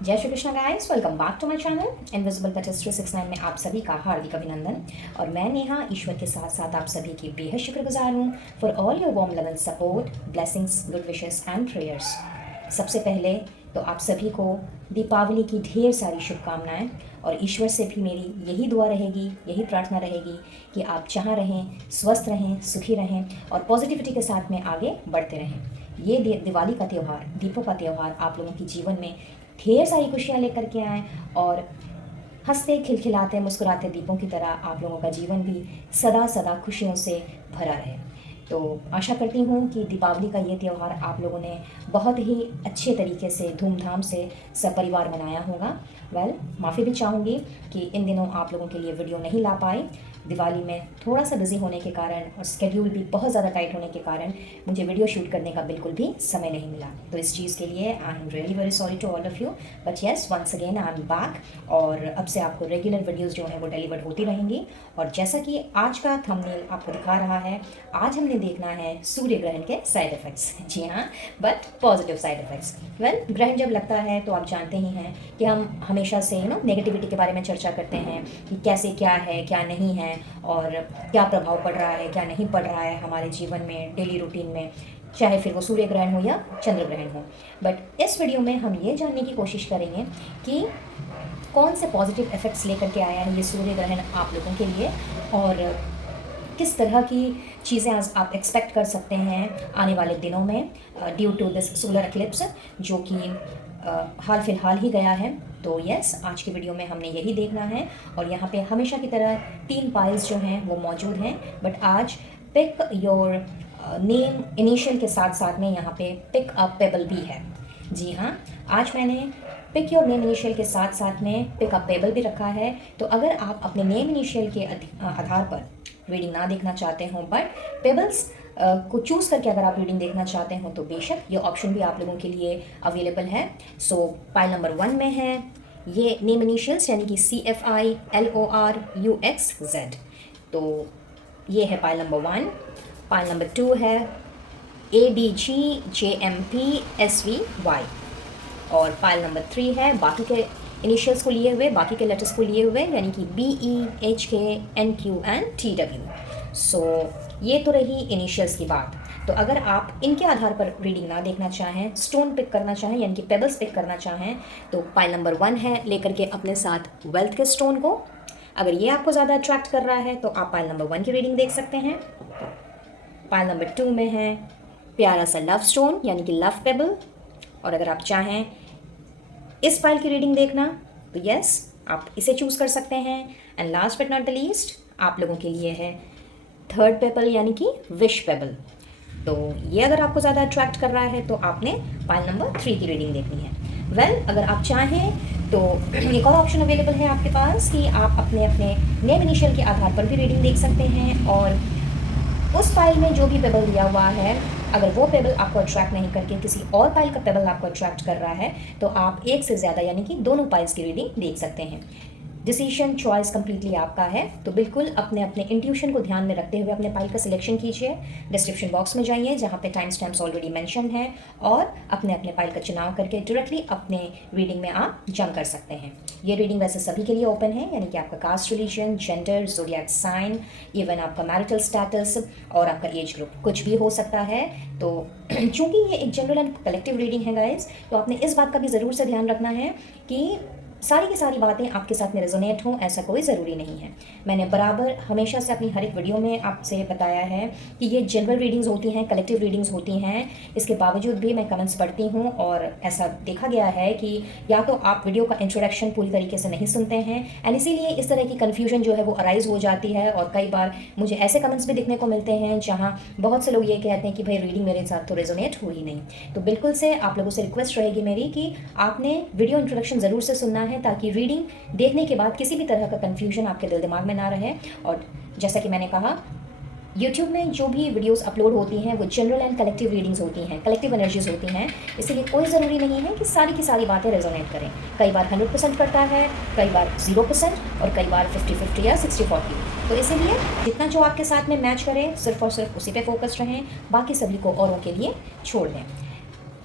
जय Shri Krishna guys, welcome back to my channel invisible patterns 369 में आप सभी का हार्दिक अभिनंदन। और मैं नेहा ईश्वर के साथ साथ आप सभी की बेहद शुक्रगुजार हूँ for all your warm love and support, blessings, good wishes and prayers. सबसे पहले तो आप सभी को दीपावली की ढेर सारी शुभकामनाएं और ईश्वर से भी मेरी यही दुआ रहेगी, यही प्रार्थना रहेगी कि आप जहाँ रहें स्वस्थ रहें, सुखी रहें और पॉजिटिविटी के साथ में आगे बढ़ते रहें। ये दिवाली का त्यौहार, दीपों का त्यौहार आप लोगों के जीवन में ढेर सारी खुशियाँ लेकर के आएँ और हंसते खिलखिलाते मुस्कुराते दीपों की तरह आप लोगों का जीवन भी सदा सदा खुशियों से भरा रहे। तो आशा करती हूँ कि दीपावली का ये त्यौहार आप लोगों ने बहुत ही अच्छे तरीके से धूमधाम से सपरिवार मनाया होगा। माफ़ी भी चाहूँगी कि इन दिनों आप लोगों के लिए वीडियो नहीं ला पाई। दिवाली में थोड़ा सा बिज़ी होने के कारण और स्केड्यूल भी बहुत ज़्यादा टाइट होने के कारण मुझे वीडियो शूट करने का बिल्कुल भी समय नहीं मिला। तो इस चीज़ के लिए I am really very sorry to all of you, but yes once again I am back और अब से आपको रेगुलर वीडियोज़ जो हैं वो डिलीवर होती रहेंगी। और जैसा कि आज का थंबनेल आपको दिखा रहा है, आज हमने देखना है सूर्य ग्रहण के साइड इफ़ेक्ट्स। जी हाँ, बट पॉजिटिव साइड इफ़ेक्ट्स। ग्रहण जब लगता है तो आप जानते ही हैं कि हम हमेशा से नेगेटिविटी के बारे में चर्चा करते हैं कि कैसे क्या है क्या नहीं है और क्या प्रभाव पड़ रहा है क्या नहीं पड़ रहा है हमारे जीवन में, डेली रूटीन में, चाहे फिर वो सूर्य ग्रहण हो या चंद्र ग्रहण हो। बट इस वीडियो में हम ये जानने की कोशिश करेंगे कि कौन से पॉजिटिव इफ़ेक्ट्स लेकर के आया है ये सूर्य ग्रहण आप लोगों के लिए और किस तरह की चीज़ें आप एक्सपेक्ट कर सकते हैं आने वाले दिनों में due to this solar eclipse जो कि हाल फिलहाल ही गया है। तो यस, आज की वीडियो में हमने यही देखना है और यहाँ पे हमेशा की तरह 3 पाइल्स जो हैं वो मौजूद हैं। बट आज पिक योर नेम इनिशियल के साथ साथ में यहाँ पे पिक अ पेबल भी है। जी हाँ, आज मैंने पिक योर नेम इनिशियल के साथ साथ में पिक अ पेबल भी रखा है। तो अगर आप अपने नेम इनिशियल के आधार पर रीडिंग ना देखना चाहते हो बट पेबल्स को चूज़ करके अगर आप रीडिंग देखना चाहते हो तो बेशक ये ऑप्शन भी आप लोगों के लिए अवेलेबल है। सो पाइल नंबर 1 में है ये नेम इनिशियल्स यानी कि CFILORUXZ। तो ये है पाइल नंबर 1। पाइल नंबर 2 है ADGJMPSVY और पाइल नंबर 3 है बाकी के इनिशियल्स को लिए हुए, बाकी के लेटर्स को लिए हुए यानी कि BEHKNQNTW। सो ये तो रही इनिशियल्स की बात। तो अगर आप इनके आधार पर रीडिंग ना देखना चाहें, स्टोन पिक करना चाहें यानी कि पेबल्स पिक करना चाहें तो पाइल नंबर 1 है लेकर के अपने साथ वेल्थ के स्टोन को। अगर ये आपको ज़्यादा अट्रैक्ट कर रहा है तो आप पाइल नंबर 1 की रीडिंग देख सकते हैं। पाइल नंबर 2 में है प्यारा सा लव स्टोन यानी कि लव पेबल। और अगर आप चाहें इस पाइल की रीडिंग देखना तो यस, आप इसे चूज़ कर सकते हैं। And last but not the least आप लोगों के लिए है थर्ड पेबल यानी कि विश पेबल। तो ये अगर आपको ज़्यादा अट्रैक्ट कर रहा है तो आपने पाइल नंबर 3 की रीडिंग देखनी है। अगर आप चाहें तो एक और ऑप्शन अवेलेबल है आपके पास कि आप अपने अपने नेम इनिशियल के आधार पर भी रीडिंग देख सकते हैं और उस पाइल में जो भी पेबल दिया हुआ है अगर वो पेबल आपको अट्रैक्ट नहीं करके किसी और पाइल का पेबल आपको अट्रैक्ट कर रहा है तो आप एक से ज़्यादा यानी कि दोनों पाइल्स की रीडिंग देख सकते हैं। डिसीजन चॉइस कंप्लीटली आपका है। तो बिल्कुल अपने अपने इंट्यूशन को ध्यान में रखते हुए अपने पाइल का सिलेक्शन कीजिए। डिस्क्रिप्शन बॉक्स में जाइए जहाँ पे टाइम स्टैम्प्स ऑलरेडी मेंशन है और अपने अपने पाइल का चुनाव करके डायरेक्टली अपने रीडिंग में आप जंप कर सकते हैं। ये रीडिंग वैसे सभी के लिए ओपन है यानी कि आपका caste, religion, gender, zodiac sign, even आपका मैरिटल स्टेटस और आपका एज ग्रुप कुछ भी हो सकता है। तो चूँकि ये एक जनरल एंड कलेक्टिव रीडिंग है गाइज, तो आपने इस बात का भी ज़रूर से ध्यान रखना है कि सारी की सारी बातें आपके साथ में रेजोनेट हों ऐसा कोई ज़रूरी नहीं है। मैंने बराबर हमेशा से अपनी हर एक वीडियो में आपसे बताया है कि ये जनरल रीडिंग्स होती हैं, कलेक्टिव रीडिंग्स होती हैं। इसके बावजूद भी मैं कमेंट्स पढ़ती हूँ और ऐसा देखा गया है कि या तो आप वीडियो का इंट्रोडक्शन पूरी तरीके से नहीं सुनते हैं एंड इसीलिए इस तरह की कन्फ्यूजन जो है वो अराइज़ हो जाती है। और कई बार मुझे ऐसे कमेंट्स भी देखने को मिलते हैं जहाँ बहुत से लोग ये कहते हैं कि भाई रीडिंग मेरे साथ तो रेजोनेट हो ही नहीं। तो बिल्कुल से आप लोगों से रिक्वेस्ट रहेगी मेरी कि आपने वीडियो इंट्रोडक्शन ज़रूर से सुनना है ताकि रीडिंग देखने के बाद किसी भी तरह का कंफ्यूजन आपके दिल दिमाग में ना रहे। और जैसा कि मैंने कहा YouTube में जो भी वीडियोस अपलोड होती हैं वो जनरल एंड कलेक्टिव रीडिंग्स होती हैं, कलेक्टिव एनर्जीज होती हैं। इसलिए कोई ज़रूरी नहीं है कि सारी की सारी बातें रेजोनेट करें। कई बार 100% करता है, कई बार 0% और कई बार 50-50 या 60-40। तो इसीलिए जितना जो आपके साथ में मैच करे सिर्फ और सिर्फ उसी पे फोकस रहें, बाकी सभी को औरों के लिए छोड़ दें।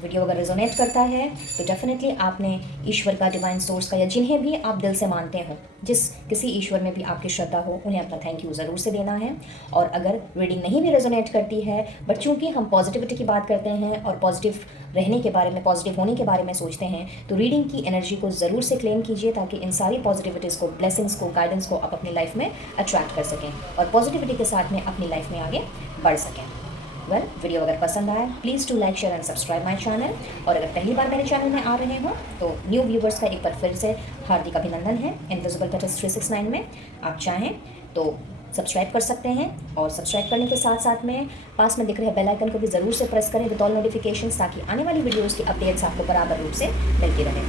वीडियो अगर रेजोनेट करता है तो डेफिनेटली आपने ईश्वर का, डिवाइन सोर्स का, या जिन्हें भी आप दिल से मानते हो, जिस किसी ईश्वर में भी आपकी श्रद्धा हो, उन्हें अपना थैंक यू ज़रूर से देना है। और अगर रीडिंग नहीं भी रेजोनेट करती है, बट चूंकि हम पॉजिटिविटी की बात करते हैं और पॉजिटिव रहने के बारे में, पॉजिटिव होने के बारे में सोचते हैं, तो रीडिंग की एनर्जी को ज़रूर से क्लेम कीजिए ताकि इन सारी पॉजिटिविटीज़ को, ब्लेसिंग्स को, गाइडेंस को आप अपनी लाइफ में अट्रैक्ट कर सकें और पॉजिटिविटी के साथ में अपनी लाइफ में आगे बढ़ सकें। वीडियो अगर पसंद आए please to like, share and subscribe my channel. और अगर पहली बार मेरे चैनल में आ रहे हो तो न्यू व्यूवर्स का एक बार फिर से हार्दिक अभिनंदन है। इनविजिबल पेटल्स 369 में आप चाहें तो सब्सक्राइब कर सकते हैं, और सब्सक्राइब करने के साथ साथ में पास में दिख रहे बेल आइकन को भी ज़रूर से प्रेस करें विद ऑल नोटिफिकेशंस, ताकि आने वाली वीडियोज़ की अपडेट्स आपको बराबर रूप से मिलती रहे।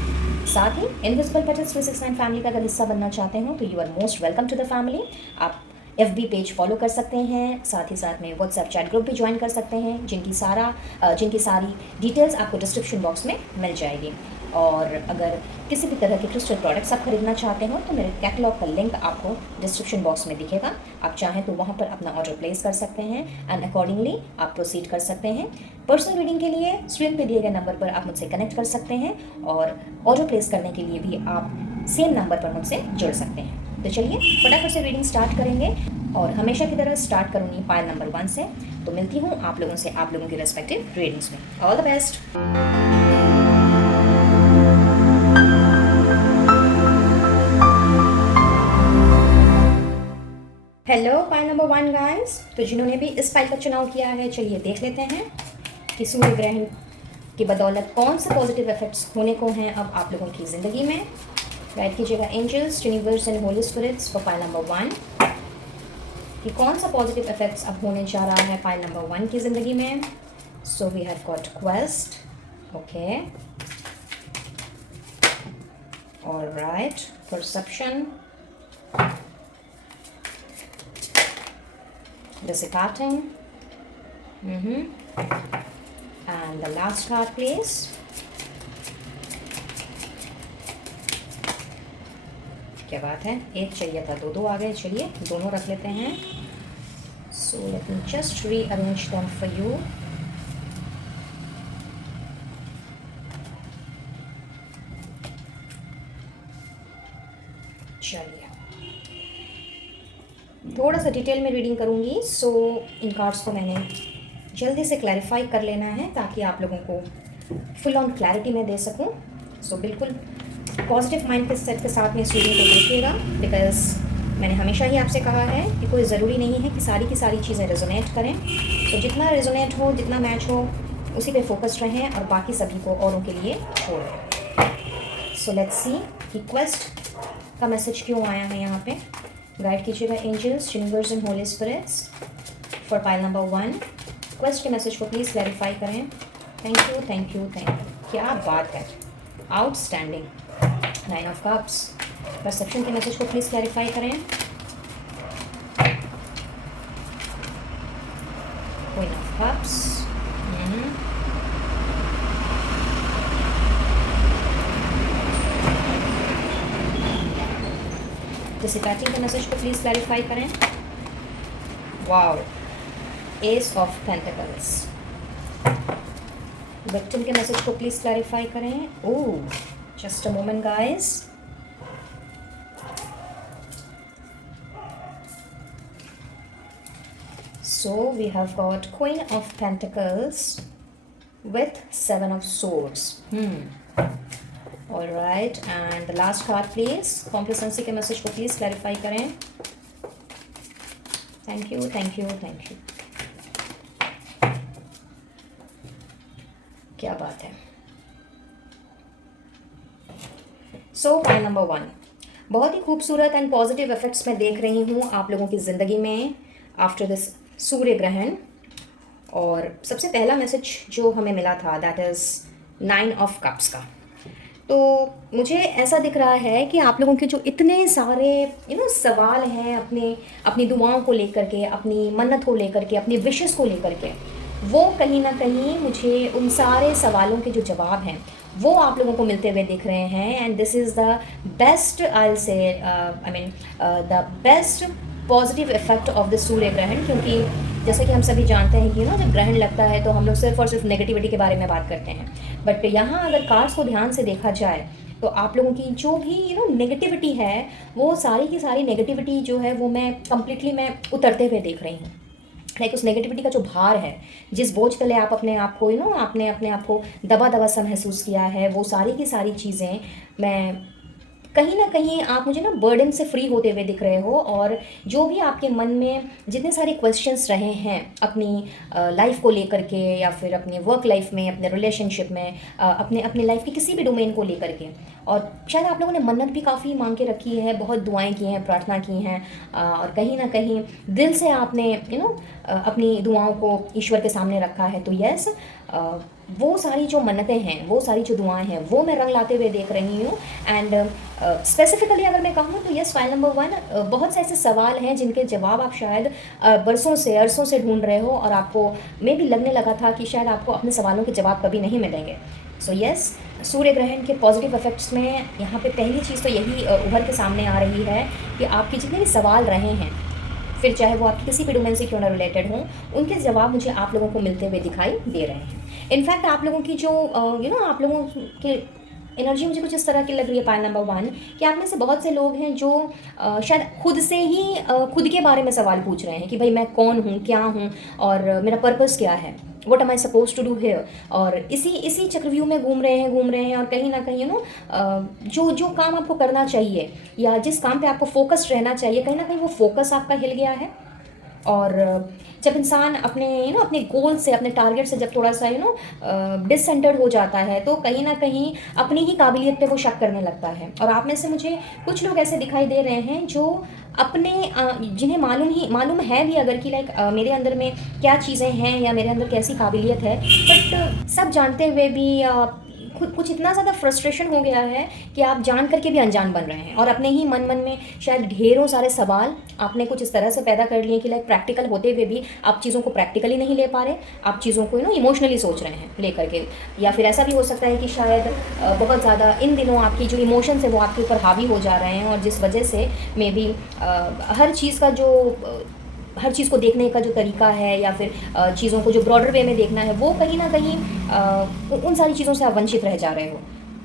साथ ही इनविजिबल पेटल्स 369 फैमिली का अगर हिस्सा बनना चाहते हो तो you are most welcome to the family. आप FB पेज फॉलो कर सकते हैं, साथ ही साथ में व्हाट्सएप चैट ग्रुप भी ज्वाइन कर सकते हैं, जिनकी सारी डिटेल्स आपको डिस्क्रिप्शन बॉक्स में मिल जाएगी। और अगर किसी भी तरह के क्रिस्टल प्रोडक्ट्स आप खरीदना चाहते हो तो मेरे कैटलॉग का लिंक आपको डिस्क्रिप्शन बॉक्स में दिखेगा। आप चाहें तो वहाँ पर अपना ऑर्डर प्लेस कर सकते हैं एंड अकॉर्डिंगली आप प्रोसीड कर सकते हैं। पर्सनल रीडिंग के लिए स्क्रीन पे दिए गए नंबर पर आप मुझसे कनेक्ट कर सकते हैं, और ऑर्डर प्लेस करने के लिए भी आप सेम नंबर पर मुझसे जुड़ सकते हैं। तो चलिए फटाफट से रीडिंग स्टार्ट करेंगे, और हमेशा की तरह स्टार्ट करूँगी पायल नंबर 1 से। तो मिलती हूँ आप लोगों से आप लोगों की रेस्पेक्टिव रीडिंग्स में। All the best. Hello Payal number 1 guys. तो जिन्होंने भी इस पायल का चुनाव किया है, चलिए देख लेते हैं कि सूर्य ग्रहण की बदौलत कौन से पॉजिटिव इफेक्ट्स होने को हैं अब आप लोगों की ज़िंदगी में। गाइड कीजिएगा angels, universe and holy spirits for pile number 1 कि कौन सा पॉजिटिव इफेक्ट्स अब होने जा रहा है पायल नंबर 1 की ज़िंदगी में। So we have got quest, okay, alright, perception, dissipating, and the last card please. क्या बात है, एक चाहिए था, दो आ गए। चलिए दोनों रख लेते हैं। So let me just rearrange them for you. चलिए थोड़ा सा डिटेल में रीडिंग करूँगी। सो इन कार्ड्स को मैंने जल्दी से क्लैरिफाई कर लेना है ताकि आप लोगों को फुल ऑन क्लैरिटी में दे सकूँ। सो बिल्कुल पॉजिटिव माइंड के सेट के साथ में इस रीडिंग को देखिएगा, बिकॉज मैंने हमेशा ही आपसे कहा है कि कोई ज़रूरी नहीं है कि सारी की सारी चीज़ें रेजोनेट करें। तो जितना रेजोनेट हो, जितना मैच हो, उसी पे फोकस्ड रहें और बाकी सभी को औरों के लिए छोड़ दें। सो लेट्स सी कि क्वेस्ट का मैसेज क्यों आया है यहाँ पे। गाइड कीजिएगा angels, universe and holy spirits for pile number 1। Quest के मैसेज को प्लीज़ क्लैरिफाई करें। Thank you, thank you, thank you. क्या बात है, आउटस्टैंडिंग। 9 of cups. परसेप्शन के मैसेज को प्लीज़ क्लैरिफाई करें। Queen of cups. डिसिपेटिंग के मैसेज को प्लीज़ क्लैरिफाई करें। Wow, ace of pentacles. Victim के मैसेज को प्लीज़ क्लैरिफाई करें। Oh, just a moment guys. So we have got queen of pentacles with 7 of swords. All right, and the last card please. Complacency के message को please clarify करें। Thank you, thank you, thank you. क्या बात है। सो pile number 1 बहुत ही खूबसूरत and positive effects मैं देख रही हूँ आप लोगों की ज़िंदगी में आफ्टर दिस सूर्य ग्रहण। और सबसे पहला मैसेज जो हमें मिला था दैट इज़ 9 ऑफ कप्स का। तो मुझे ऐसा दिख रहा है कि आप लोगों के जो इतने सारे सवाल हैं अपनी दुआओं को लेकर के, अपनी मन्नत को लेकर के, अपनी विशेस को लेकर के, वो कहीं ना कहीं मुझे उन सारे सवालों के जो जवाब हैं वो आप लोगों को मिलते हुए दिख रहे हैं। And this is the best, I will say the best positive effect of the surya grahan, क्योंकि जैसे कि हम सभी जानते हैं कि जब ग्रहण लगता है तो हम लोग सिर्फ और सिर्फ नेगेटिविटी के बारे में बात करते हैं, बट यहाँ अगर कार्ड्स को ध्यान से देखा जाए तो आप लोगों की जो भी नेगेटिविटी है, वो सारी की सारी नेगेटिविटी जो है वो मैं उतरते हुए देख रही हूँ। लाइक उस नेगेटिविटी का जो भार है, जिस बोझ तले आप अपने आप को आपने अपने आप को दबा दबा सा महसूस किया है, वो सारी की सारी चीज़ें मैं कहीं ना कहीं आप मुझे बर्डन से फ्री होते हुए दिख रहे हो। और जो भी आपके मन में जितने सारे क्वेश्चंस रहे हैं अपनी लाइफ को लेकर के, या फिर अपने वर्क लाइफ में, अपने रिलेशनशिप में, अपने अपने लाइफ के किसी भी डोमेन को लेकर के, और शायद आप लोगों ने मन्नत भी काफ़ी मांग के रखी है, बहुत दुआएं की हैं, प्रार्थना की हैं, और कहीं ना कहीं दिल से आपने अपनी दुआओं को ईश्वर के सामने रखा है। तो यस, वो सारी जो मन्नतें हैं, वो सारी जो दुआएं हैं, वो मैं रंग लाते हुए देख रही हूँ। एंड स्पेसिफिकली अगर मैं कहूँ तो यस, फाइल नंबर 1, बहुत से ऐसे सवाल हैं जिनके जवाब आप शायद बरसों से अरसों से ढूंढ रहे हो, और आपको मे भी लगने लगा था कि शायद आपको अपने सवालों के जवाब कभी नहीं मिलेंगे। सो यस, सूर्य ग्रहण के पॉजिटिव इफेक्ट्स में यहाँ पे पहली चीज़ तो यही उभर के सामने आ रही है कि आपके जितने भी सवाल रहे हैं, फिर चाहे वो आपकी किसी भी डोमेन से क्यों ना रिलेटेड हों, उनके जवाब मुझे आप लोगों को मिलते हुए दिखाई दे रहे हैं। इनफैक्ट आप लोगों की जो आप लोगों के एनर्जी मुझे कुछ इस तरह की लग रही है, पाइल नंबर 1, कि आप में से बहुत से लोग हैं जो शायद खुद से ही खुद के बारे में सवाल पूछ रहे हैं कि भाई मैं कौन हूँ, क्या हूँ, और मेरा पर्पस क्या है, what am I suppose to do here. और इसी चक्रव्यूह में घूम रहे हैं, और कहीं ना कहीं जो काम आपको करना चाहिए या जिस काम पे आपको फोकस्ड रहना चाहिए, कहीं ना कहीं वो फोकस आपका हिल गया है। और जब इंसान अपने अपने गोल से, अपने टारगेट से जब थोड़ा सा डिससेंटर्ड हो जाता है, तो कहीं ना कहीं अपनी ही काबिलियत पे वो शक करने लगता है। और आप में से मुझे कुछ लोग ऐसे दिखाई दे रहे हैं जो अपने जिन्हें मालूम है भी अगर कि लाइक मेरे अंदर में क्या चीज़ें हैं या मेरे अंदर कैसी काबिलियत है, बट सब जानते हुए भी खुद कुछ इतना ज़्यादा फ्रस्ट्रेशन हो गया है कि आप जान करके भी अनजान बन रहे हैं। और अपने ही मन में शायद ढेरों सारे सवाल आपने कुछ इस तरह से पैदा कर लिए कि लाइक प्रैक्टिकल होते हुए भी आप चीज़ों को प्रैक्टिकली नहीं ले पा रहे, आप चीज़ों को इमोशनली सोच रहे हैं लेकर के। या फिर ऐसा भी हो सकता है कि शायद बहुत ज़्यादा इन दिनों आपकी जो इमोशंस है वो आपके ऊपर हावी हो जा रहे हैं, और जिस वजह से मे बी हर चीज़ को देखने का जो तरीका है, या फिर चीज़ों को जो ब्रॉडर वे में देखना है, वो कहीं ना कहीं उन सारी चीज़ों से आप वंचित रह जा रहे हो,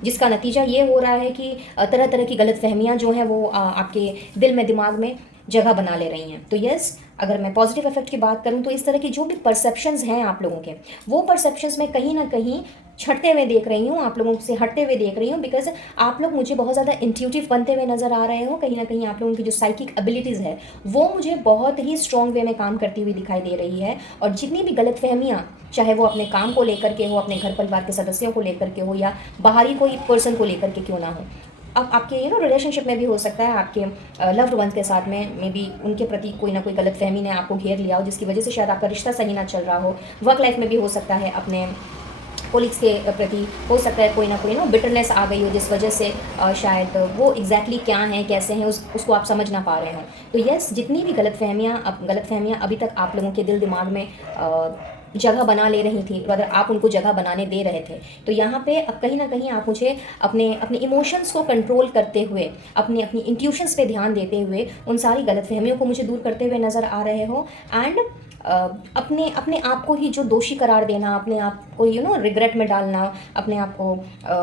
जिसका नतीजा ये हो रहा है कि तरह तरह की गलतफहमियां जो हैं वो आपके दिल में, दिमाग में जगह बना ले रही हैं। तो यस, अगर मैं पॉजिटिव इफेक्ट की बात करूं तो इस तरह की जो भी परसेप्शंस हैं आप लोगों के, वो परसेप्शंस में कहीं ना कहीं छटते हुए देख रही हूँ, आप लोगों से हटते हुए देख रही हूँ, बिकॉज आप लोग मुझे बहुत ज़्यादा इंट्यूटिव बनते हुए नज़र आ रहे हो। कहीं ना कहीं आप लोगों की जो साइकिक एबिलिटीज़ है वो मुझे बहुत ही स्ट्रॉन्ग वे में काम करती हुई दिखाई दे रही है। और जितनी भी गलतफहमियाँ, चाहे वो अपने काम को लेकर के हो, अपने घर परिवार के सदस्यों को लेकर के हो, या बाहरी कोई पर्सन को लेकर के क्यों ना हो, अब आपके रिलेशनशिप में भी हो सकता है, आपके लव्ड वंस के साथ में मे बी उनके प्रति कोई ना कोई गलतफहमी ने आपको घेर लिया हो, जिसकी वजह से शायद आपका रिश्ता सही ना चल रहा हो। वर्क लाइफ में भी हो सकता है, अपने कोलिग्स के प्रति हो सकता है कोई ना कोई बिटरनेस आ गई हो, जिस वजह से शायद वो एग्जैक्टली क्या हैं, कैसे हैं, उसको आप समझ ना पा रहे हो। तो यस, जितनी भी गलतफहमियाँ अभी तक आप लोगों के दिल दिमाग में जगह बना ले रही थी, अगर आप उनको जगह बनाने दे रहे थे, तो यहाँ पे अब कहीं ना कहीं आप मुझे अपने इमोशंस को कंट्रोल करते हुए, अपनी इंट्यूशंस पे ध्यान देते हुए उन सारी गलतफहमियों को मुझे दूर करते हुए नज़र आ रहे हो। एंड अपने आप को ही जो दोषी करार देना, अपने आप को रिग्रेट में डालना, अपने आप को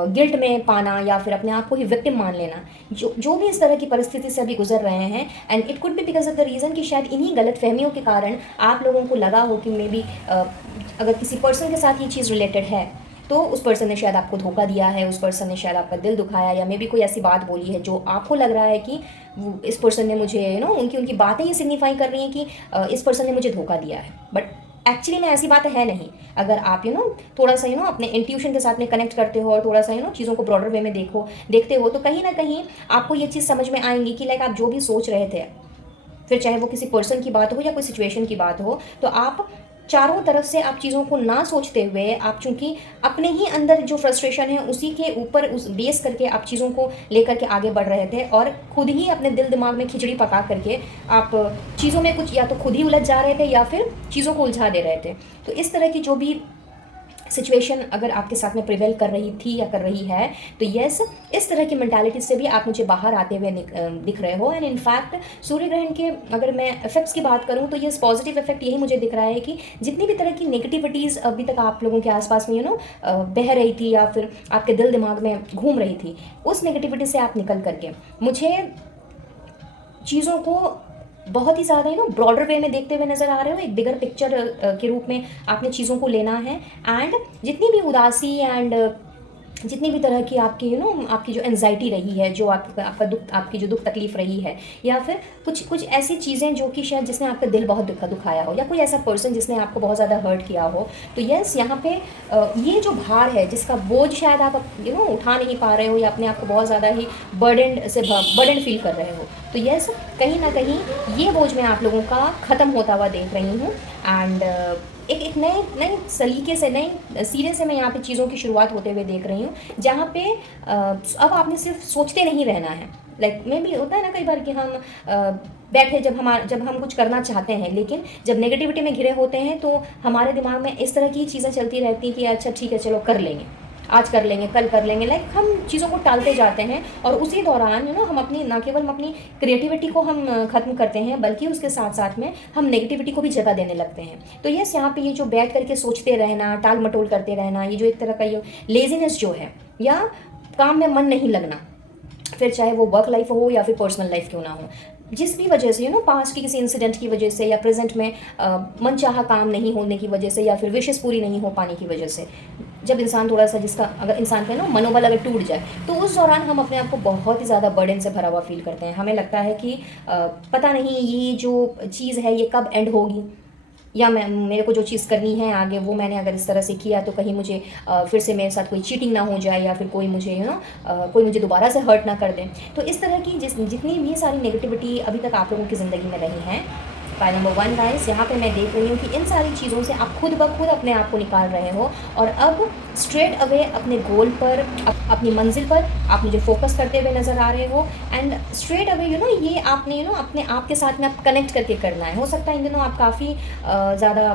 गिल्ट में पाना, या फिर अपने आप को ही विक्टिम मान लेना, जो भी इस तरह की परिस्थिति से अभी गुजर रहे हैं, and it could be because of the reason कि शायद इन्हीं गलतफहमियों के कारण आप लोगों को लगा हो कि मे बी अगर किसी पर्सन के साथ ये चीज़ रिलेटेड है तो उस पर्सन ने शायद आपको धोखा दिया है, उस पर्सन ने शायद आपका दिल दुखाया, या मे बी कोई ऐसी बात बोली है जो आपको लग रहा है कि इस पर्सन ने मुझे उनकी बातें ये सिग्निफाई कर रही हैं कि इस पर्सन ने मुझे धोखा दिया है। बट एक्चुअली में ऐसी बात है नहीं। अगर आप थोड़ा सा अपने इंट्यूशन के साथ में कनेक्ट करते हो, और थोड़ा सा चीज़ों को ब्रॉडर वे में देखते हो, तो कहीं ना कहीं आपको ये चीज़ समझ में आएंगी कि लाइक आप जो भी सोच रहे थे, फिर चाहे वो किसी पर्सन की बात हो या कोई सिचुएशन की बात हो, तो आप चारों तरफ से आप चीज़ों को ना सोचते हुए, आप चूंकि अपने ही अंदर जो फ्रस्ट्रेशन है उसी के ऊपर उस बेस करके आप चीज़ों को लेकर के आगे बढ़ रहे थे, और खुद ही अपने दिल दिमाग में खिचड़ी पका करके आप चीज़ों में कुछ या तो खुद ही उलझ जा रहे थे या फिर चीज़ों को उलझा दे रहे थे। तो इस तरह की जो भी सिचुएशन अगर आपके साथ में प्रिवेल कर रही थी या कर रही है, तो यस, इस तरह की मेंटालिटी से भी आप मुझे बाहर आते हुए दिख रहे हो। एंड इनफैक्ट सूर्य ग्रहण के अगर मैं इफेक्ट्स की बात करूं तो यस, पॉजिटिव इफेक्ट यही मुझे दिख रहा है कि जितनी भी तरह की नेगेटिविटीज़ अभी तक आप लोगों के आसपास में बह रही थी या फिर आपके दिल दिमाग में घूम रही थी, उस नेगेटिविटी से आप निकल करके मुझे चीज़ों को बहुत ही ज़्यादा ब्रॉडर वे में देखते हुए नज़र आ रहे हो। एक बिगर पिक्चर के रूप में आपने चीज़ों को लेना है। एंड जितनी भी उदासी एंड जितनी भी तरह की आपकी आपकी जो एंजाइटी रही है, जो आपका दुख, आपकी जो दुख तकलीफ रही है, या फिर कुछ ऐसी चीज़ें जो कि शायद जिसने आपका दिल बहुत दुखाया हो, या कोई ऐसा पर्सन जिसने आपको बहुत ज़्यादा हर्ट किया हो, तो यस, यहाँ पे ये जो भार है जिसका बोझ शायद आप उठा नहीं पा रहे हो, या अपने आप को बहुत ज़्यादा ही बर्डन फील कर रहे हो, तो यस, कहीं ना कहीं ये बोझ मैं आप लोगों का ख़त्म होता हुआ देख रही हूँ। एंड एक नए सलीके से, नए सिरे से मैं यहाँ पे चीज़ों की शुरुआत होते हुए देख रही हूँ, जहाँ पे अब आपने सिर्फ सोचते नहीं रहना है। लाइक में भी होता है ना कई बार कि हम बैठे जब हम कुछ करना चाहते हैं, लेकिन जब नेगेटिविटी में घिरे होते हैं तो हमारे दिमाग में इस तरह की चीज़ें चलती रहती हैं कि अच्छा ठीक है, चलो कर लेंगे, आज कर लेंगे, कल कर लेंगे। लाइक हम चीज़ों को टालते जाते हैं, और उसी दौरान हम अपनी ना केवल हम अपनी क्रिएटिविटी को हम ख़त्म करते हैं, बल्कि उसके साथ साथ में हम नेगेटिविटी को भी जगह देने लगते हैं। तो यस, यहाँ पे ये जो बैठ करके सोचते रहना, टाल मटोल करते रहना, ये जो एक तरह का ये लेजीनेस जो है, या काम में मन नहीं लगना, फिर चाहे वो वर्क लाइफ हो या फिर पर्सनल लाइफ क्यों ना हो, जिस भी वजह से पास्ट की किसी इंसिडेंट की वजह से, या प्रेजेंट में मनचाहा काम नहीं होने की वजह से, या फिर विशेष पूरी नहीं हो पाने की वजह से, जब इंसान थोड़ा सा अगर इंसान का मनोबल अगर टूट जाए, तो उस दौरान हम अपने आप को बहुत ही ज़्यादा बर्डन से भरा हुआ फील करते हैं। हमें लगता है कि पता नहीं ये जो चीज़ है ये कब एंड होगी, या मेरे को जो चीज़ करनी है आगे, वो मैंने अगर इस तरह से किया तो कहीं मुझे फिर से मेरे साथ कोई चीटिंग ना हो जाए, या फिर कोई मुझे कोई मुझे दोबारा से हर्ट ना कर दे। तो इस तरह की जितनी भी सारी नेगेटिविटी अभी तक आप लोगों की ज़िंदगी में रही हैं, पाइल नंबर 1 गाइस, यहाँ पे मैं देख रही हूँ कि इन सारी चीज़ों से आप खुद ब खुद अपने आप को निकाल रहे हो, और अब स्ट्रेट अवे अपने गोल पर, अपनी मंजिल पर आप मुझे फोकस करते हुए नज़र आ रहे हो। एंड स्ट्रेट अवे ये आपने अपने आप के साथ में आप कनेक्ट करके करना है। हो सकता है इन दिनों आप काफ़ी ज़्यादा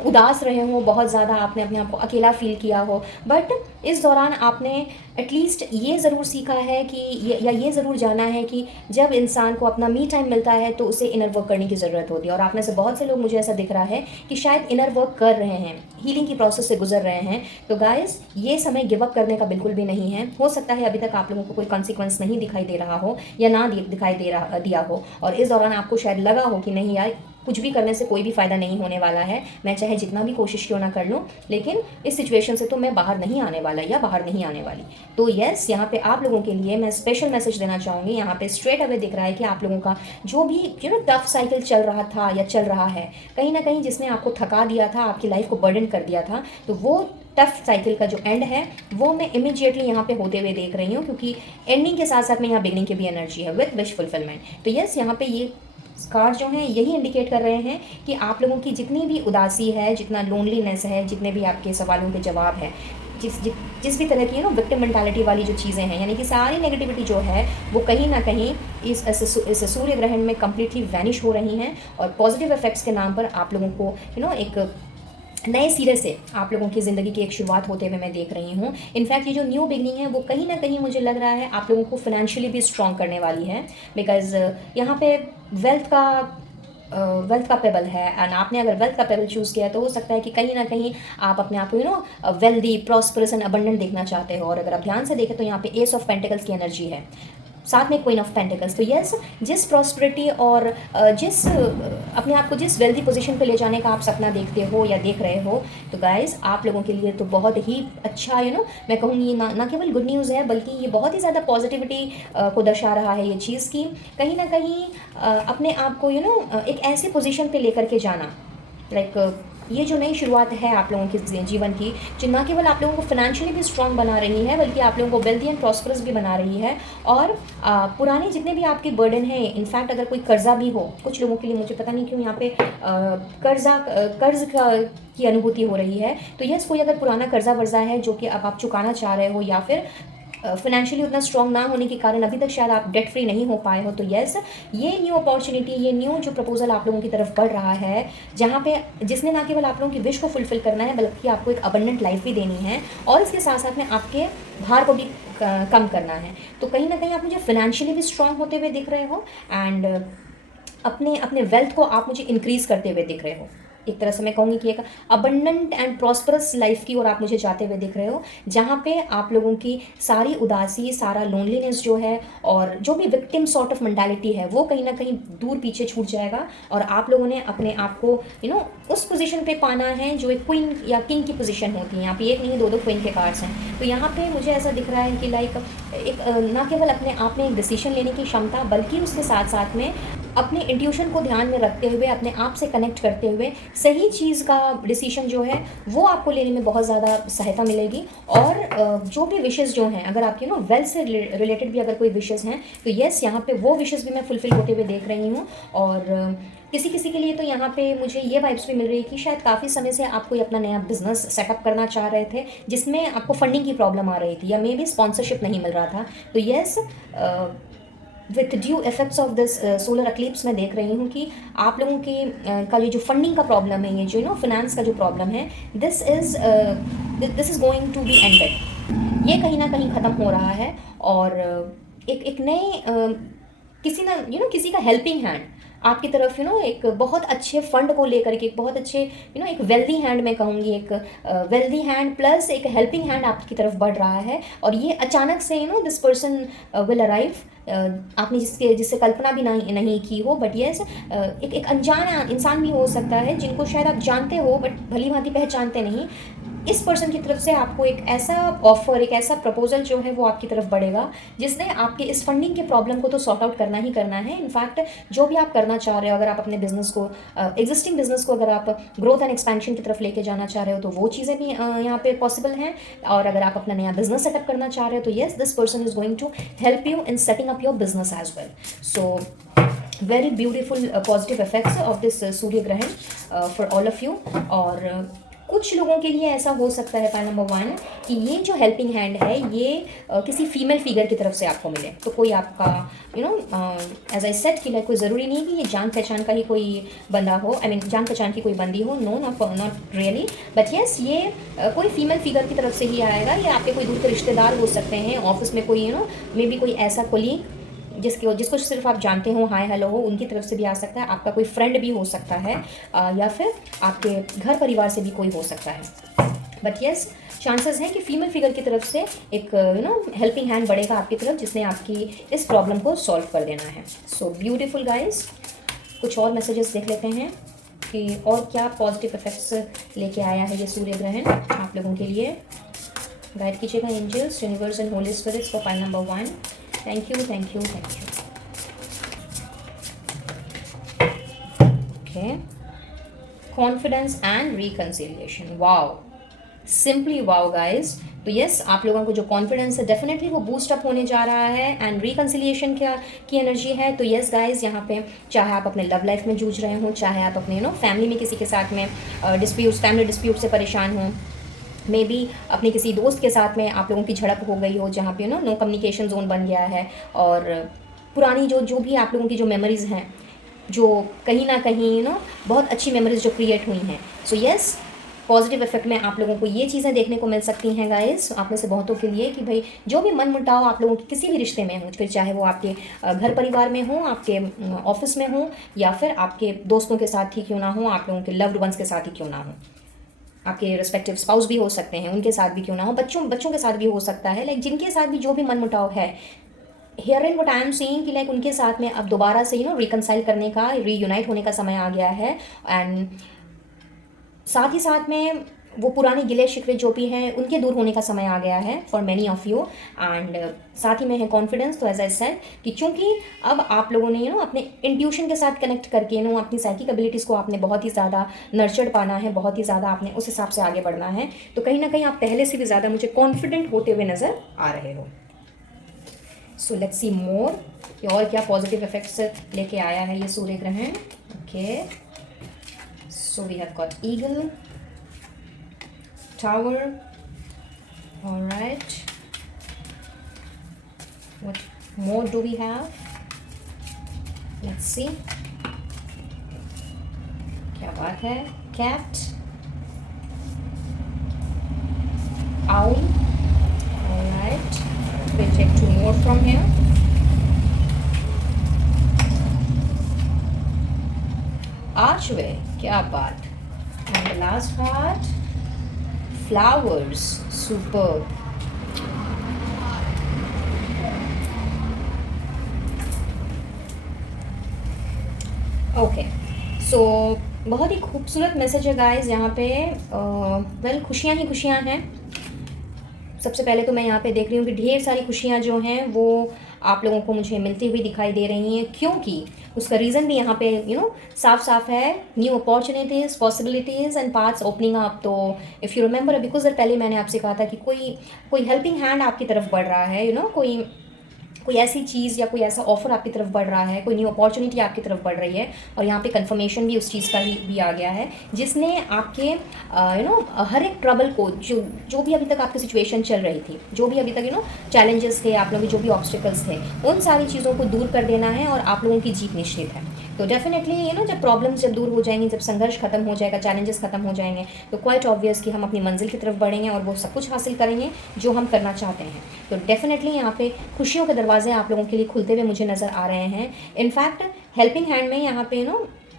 उदास रहे हो, बहुत ज़्यादा आपने अपने आप को अकेला फील किया हो, बट इस दौरान आपने एटलीस्ट ये ज़रूर सीखा है कि ये ज़रूर जाना है कि जब इंसान को अपना मी टाइम मिलता है तो उसे इनर वर्क करने की ज़रूरत होती है। और आप में से बहुत से लोग, मुझे ऐसा दिख रहा है कि शायद इनर वर्क कर रहे हैं, हीलिंग की प्रोसेस से गुजर रहे हैं। तो गाइस, ये समय गिव अप करने का बिल्कुल भी नहीं है। हो सकता है अभी तक आप लोगों को कोई कॉन्सिक्वेंस नहीं दिखाई दे रहा हो, या ना दिखाई दिया हो, और इस दौरान आपको शायद लगा हो कि नहीं यार, कुछ भी करने से कोई भी फ़ायदा नहीं होने वाला है, मैं चाहे जितना भी कोशिश क्यों ना कर लूँ, लेकिन इस सिचुएशन से तो मैं बाहर नहीं आने वाला या बाहर नहीं आने वाली। तो यस, यहाँ पे आप लोगों के लिए मैं स्पेशल मैसेज देना चाहूँगी। यहाँ पे स्ट्रेट अवे दिख रहा है कि आप लोगों का जो भी टफ साइकिल चल रहा था या चल रहा है, कहीं ना कहीं जिसने आपको थका दिया था, आपकी लाइफ को बर्डन कर दिया था, तो वो टफ साइकिल का जो एंड है वो मैं इमीडिएटली यहाँ पे होते हुए देख रही हूँ, क्योंकि एंडिंग के साथ साथ में यहाँ बिगनिंग की भी एनर्जी है विथ विश फुलफिलमेंट। तो यस, यहाँ पे ये कार्ड जो हैं यही इंडिकेट कर रहे हैं कि आप लोगों की जितनी भी उदासी है, जितना लोनलीनेस है, जितने भी आपके सवालों के जवाब है, जिस भी तरह की विक्टिम मेंटालिटी वाली जो चीज़ें हैं, यानी कि सारी नेगेटिविटी जो है वो कहीं ना कहीं इस सूर्य ग्रहण में कम्प्लीटली वैनिश हो रही हैं, और पॉजिटिव इफेक्ट्स के नाम पर आप लोगों को एक नए सिरे से आप लोगों की ज़िंदगी की एक शुरुआत होते हुए मैं देख रही हूँ। इनफैक्ट ये जो न्यू बिगनिंग है वो कहीं ना कहीं मुझे लग रहा है आप लोगों को फाइनेंशियली भी स्ट्रॉन्ग करने वाली है, बिकॉज यहाँ पे वेल्थ का पेबल है, एंड आपने अगर वेल्थ का पेबल चूज़ किया तो हो सकता है कि कहीं ना कहीं आप अपने आप को वेल्दी, प्रॉस्परस एंड अबंडेंट देखना चाहते हो। और अगर आप ध्यान से देखें तो यहाँ पे एस ऑफ पेंटिकल्स की एनर्जी है, साथ में क्वीन ऑफ पेंटिकल्स। तो यस, जिस प्रॉस्पेरिटी और जिस अपने आप को जिस वेल्दी पोजीशन पे ले जाने का आप सपना देखते हो या देख रहे हो, तो गाइस आप लोगों के लिए तो बहुत ही अच्छा मैं कहूँगी ना केवल गुड न्यूज़ है, बल्कि ये बहुत ही ज़्यादा पॉजिटिविटी को दर्शा रहा है ये चीज़ की कहीं ना कहीं अपने आप को एक ऐसी पोजीशन पे लेकर के जाना, लाइक ये जो नई शुरुआत है आप लोगों के जीवन की, जो ना केवल आप लोगों को फाइनेंशियली भी स्ट्रॉन्ग बना रही है, बल्कि आप लोगों को वेल्दी एंड प्रॉस्परस भी बना रही है। और पुराने जितने भी आपके बर्डन है, इनफैक्ट अगर कोई कर्जा भी हो, कुछ लोगों के लिए मुझे पता नहीं क्यों यहाँ पे कर्ज की अनुभूति हो रही है। तो यस, कोई अगर पुराना कर्जा वर्जा है जो कि अब आप चुकाना चाह रहे हो, या फिर फाइनेंशियली उतना स्ट्रॉन्ग ना होने के कारण अभी तक शायद आप डेट फ्री नहीं हो पाए हो, तो यस, ये न्यू अपॉर्चुनिटी, ये न्यू जो प्रपोजल आप लोगों की तरफ बढ़ रहा है, जहाँ पे जिसने ना केवल आप लोगों की विश को फुलफिल करना है बल्कि आपको एक अबंडेंट लाइफ भी देनी है और इसके साथ साथ में आपके भार को भी कम करना है। तो कहीं ना कहीं आप मुझे फाइनेंशियली भी स्ट्रॉन्ग होते हुए दिख रहे हो एंड अपने अपने वेल्थ को आप मुझे इंक्रीज करते हुए दिख रहे हो। एक तरह से मैं कहूँगी कि एक अबंडेंट एंड प्रॉस्परस लाइफ की ओर आप मुझे जाते हुए दिख रहे हो, जहाँ पे आप लोगों की सारी उदासी, सारा लोनलीनेस जो है और जो भी विक्टिम सॉर्ट ऑफ मेंटालिटी है वो कहीं ना कहीं दूर पीछे छूट जाएगा और आप लोगों ने अपने आप को उस पोजीशन पे पाना है जो एक क्वीन या किंग की पोजीशन होती है। यहाँ पे एक नहीं, दो दो क्वीन के कार्ड्स हैं। तो यहाँ पे मुझे ऐसा दिख रहा है कि लाइक एक ना केवल अपने आप में एक डिसीजन लेने की क्षमता, बल्कि उसके साथ साथ में अपने इंट्यूशन को ध्यान में रखते हुए, अपने आप से कनेक्ट करते हुए सही चीज़ का डिसीजन जो है वो आपको लेने में बहुत ज़्यादा सहायता मिलेगी। और जो भी विशेज़ जो हैं, अगर आपके वेल्थ से रिलेटेड भी अगर कोई विशेज़ हैं तो येस, यहाँ पे वो विशेज़ भी मैं फुलफिल होते हुए देख रही हूँ। और किसी किसी के लिए तो यहाँ पे मुझे ये वाइब्स भी मिल रही है कि शायद काफ़ी समय से आप कोई अपना नया बिजनेस सेटअप करना चाह रहे थे जिसमें आपको फंडिंग की प्रॉब्लम आ रही थी या मे बी स्पॉन्सरशिप नहीं मिल रहा था। तो yes, with due effects of this solar eclipse मैं देख रही हूँ कि आप लोगों की का ये जो फंडिंग का प्रॉब्लम है, ये जो फाइनेंस का जो प्रॉब्लम है, this is going to be ended. ये कहीं ना कहीं ख़त्म हो रहा है और एक नए किसी का हेल्पिंग हैंड आपकी तरफ एक बहुत अच्छे फंड को लेकर के, एक बहुत अच्छे एक वेल्दी हैंड मैं कहूँगी, एक वेल्दी हैंड प्लस एक हेल्पिंग हैंड आपकी तरफ बढ़ रहा है। और ये अचानक से दिस पर्सन विल अराइव, आपने जिससे कल्पना भी नहीं की हो, बट येस एक अनजान इंसान भी हो सकता है जिनको शायद आप जानते हो बट भली भांति पहचानते नहीं। इस पर्सन की तरफ से आपको एक ऐसा ऑफर, एक ऐसा प्रपोजल जो है वो आपकी तरफ बढ़ेगा जिसने आपके इस फंडिंग के प्रॉब्लम को तो सॉर्ट आउट करना ही करना है। इनफैक्ट जो भी आप करना चाह रहे हो, अगर आप अपने बिजनेस को, एग्जिस्टिंग बिजनेस को अगर आप ग्रोथ एंड एक्सपेंशन की तरफ लेके जाना चाह रहे हो तो वो चीज़ें भी यहाँ पे पॉसिबल हैं। और अगर आप अपना नया बिजनेस सेटअप करना चाह रहे हो तो yes, this person is going to help you in setting up your business as well. So very beautiful positive effects of this surya grahan for all of you. और कुछ लोगों के लिए ऐसा हो सकता है, पॉइंट नंबर 1, कि ये जो हेल्पिंग हैंड है ये किसी फीमेल फिगर की तरफ से आपको मिले। तो कोई आपका एज आई सेड कि लाइक कोई ज़रूरी नहीं कि ये जान पहचान का ही कोई बंदा हो, आई मीन जान पहचान की कोई बंदी हो, no, not really, but yes ये कोई फीमेल फिगर की तरफ से ही आएगा। ये आपके कोई दूर के रिश्तेदार हो सकते हैं, ऑफिस में कोई मे बी कोई ऐसा कोलीग जिसको सिर्फ आप जानते हो, हाय हेलो हो, उनकी तरफ से भी आ सकता है। आपका कोई फ्रेंड भी हो सकता है या फिर आपके घर परिवार से भी कोई हो सकता है। बट येस, चांसेस हैं कि फीमेल फिगर की तरफ से एक हेल्पिंग हैंड बढ़ेगा आपकी तरफ जिसने आपकी इस प्रॉब्लम को सॉल्व कर देना है। सो ब्यूटीफुल गाइज, कुछ और मैसेजेस देख लेते हैं कि और क्या पॉजिटिव इफेक्ट्स लेके आया है ये सूर्य ग्रहण आप लोगों के लिए। गाइड कीजिएगा angels, universe and holy spirits for point number 1। Thank you, thank you, thank you. Okay. Confidence and reconciliation. Wow. Simply wow, guys. तो यस, आप लोगों को जो कॉन्फिडेंस है डेफिनेटली वो बूस्ट अप होने जा रहा है एंड रिकन्सिलिएशन की एनर्जी है। तो यस गाइज, यहाँ पे चाहे आप अपने लव लाइफ में जूझ रहे हो, चाहे आप अपने फैमिली में किसी के साथ में फैमिली डिस्प्यूट से परेशान हो, मे बी अपने किसी दोस्त के साथ में आप लोगों की झड़प हो गई हो जहाँ पे नो कम्युनिकेशन जोन बन गया है, और पुरानी जो भी आप लोगों की जो मेमोरीज़ हैं जो कहीं ना कहीं बहुत अच्छी मेमोरीज जो क्रिएट हुई हैं। सो येस, पॉजिटिव इफेक्ट में आप लोगों को ये चीज़ें देखने को मिल सकती हैं गाइस, आप में से बहुतों के लिए, कि भाई जो भी मन मुटाव आप लोगों के किसी भी रिश्ते में हो, फिर चाहे वो आपके घर परिवार में हो, आपके ऑफिस में हो, या फिर आपके दोस्तों के साथ ही क्यों ना हो, आप लोगों के लव्ड वंस के साथ ही क्यों ना हो, आपके रिस्पेक्टिव स्पाउस भी हो सकते हैं, उनके साथ भी क्यों ना हो, बच्चों के साथ भी हो सकता है, लाइक जिनके साथ भी जो भी मन मुटाव है, here in what I am saying कि लाइक उनके साथ में अब दोबारा से रिकनसाइल करने का, रीयूनाइट होने का समय आ गया है। एंड साथ ही साथ में वो पुराने गिले शिकवे जो भी हैं उनके दूर होने का समय आ गया है for many of you. And साथ ही में है कॉन्फिडेंस। तो एज आई सेड कि चूँकि अब आप लोगों ने अपने इंट्यूशन के साथ कनेक्ट करके अपनी साइकिक एबिलिटीज़ को आपने बहुत ही ज़्यादा नर्चर्ड पाना है, बहुत ही ज़्यादा आपने उस हिसाब से आगे बढ़ना है। तो कहीं ना कहीं आप पहले से भी ज़्यादा मुझे कॉन्फिडेंट होते हुए नज़र आ रहे हो। सो लेट्स सी मोर कि और क्या पॉजिटिव इफेक्ट्स लेके आया है ये सूर्य ग्रहण। Okay, so we have got eagle, tower, alright, What more do we have? Let's see. क्या बात है? Cat, owl. All right. We'll take 2 more from here. Archway. क्या बात. And the last part, flowers. Superb. Okay so बहुत ही खूबसूरत message है guys यहाँ पे. वेल खुशियाँ ही खुशियाँ हैं. सबसे पहले तो मैं यहाँ पे देख रही हूँ कि ढेर सारी खुशियाँ जो हैं वो आप लोगों को मुझे मिलती हुई दिखाई दे रही हैं, क्योंकि उसका रीज़न भी यहाँ पे साफ साफ है. New opportunities, possibilities and paths opening up. तो इफ़ यू रिमेंबर अभी कुछ देर पहले मैंने आपसे कहा था कि कोई हेल्पिंग हैंड आपकी तरफ बढ़ रहा है. कोई ऐसी चीज़ या कोई ऐसा ऑफर आपकी तरफ बढ़ रहा है, कोई न्यू अपॉर्चुनिटी आपकी तरफ बढ़ रही है. और यहाँ पे कंफर्मेशन भी उस चीज़ का ही भी आ गया है जिसने आपके हर एक ट्रबल को, जो भी अभी तक आपकी सिचुएशन चल रही थी, जो भी अभी तक चैलेंजेस थे, आप लोगों के जो भी ऑब्स्टिकल्स थे, उन सारी चीज़ों को दूर कर देना है और आप लोगों की जीत निश्चित है. तो डेफिनेटली जब प्रॉब्लम्स जब दूर हो जाएंगी, जब संघर्ष खत्म हो जाएगा, चैलेंजेस खत्म हो जाएंगे, तो क्वाइट ऑब्वियस कि हम अपनी मंजिल की तरफ बढ़ेंगे और वो सब कुछ हासिल करेंगे जो हम करना चाहते हैं. तो डेफिनेटली यहाँ पे खुशियों के दरवाजे आप लोगों के लिए खुलते हुए मुझे नज़र आ रहे हैं. इनफैक्ट हेल्पिंग हैंड में यहाँ पे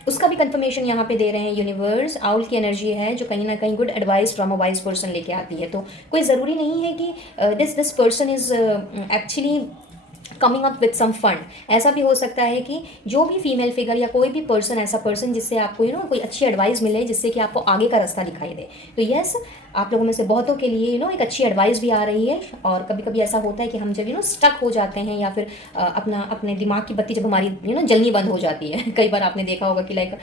उसका भी कंफर्मेशन यहाँ पे दे रहे हैं यूनिवर्स. आउल की एनर्जी है जो कहीं ना कहीं good advice from a wise person लेके आती है. तो कोई ज़रूरी नहीं है कि this person is actually coming up with some fund. ऐसा भी हो सकता है कि जो भी फीमेल फिगर या कोई भी पर्सन, ऐसा पर्सन जिससे आपको कोई अच्छी एडवाइस मिले, जिससे कि आपको आगे का रास्ता दिखाई दे. तो यस, आप लोगों में से बहुतों के लिए एक अच्छी एडवाइस भी आ रही है. और कभी कभी ऐसा होता है कि हम जब स्टक हो जाते हैं या फिर अपने दिमाग की बत्ती जब हमारी जलनी बंद हो जाती है. कई बार आपने देखा होगा कि लाइक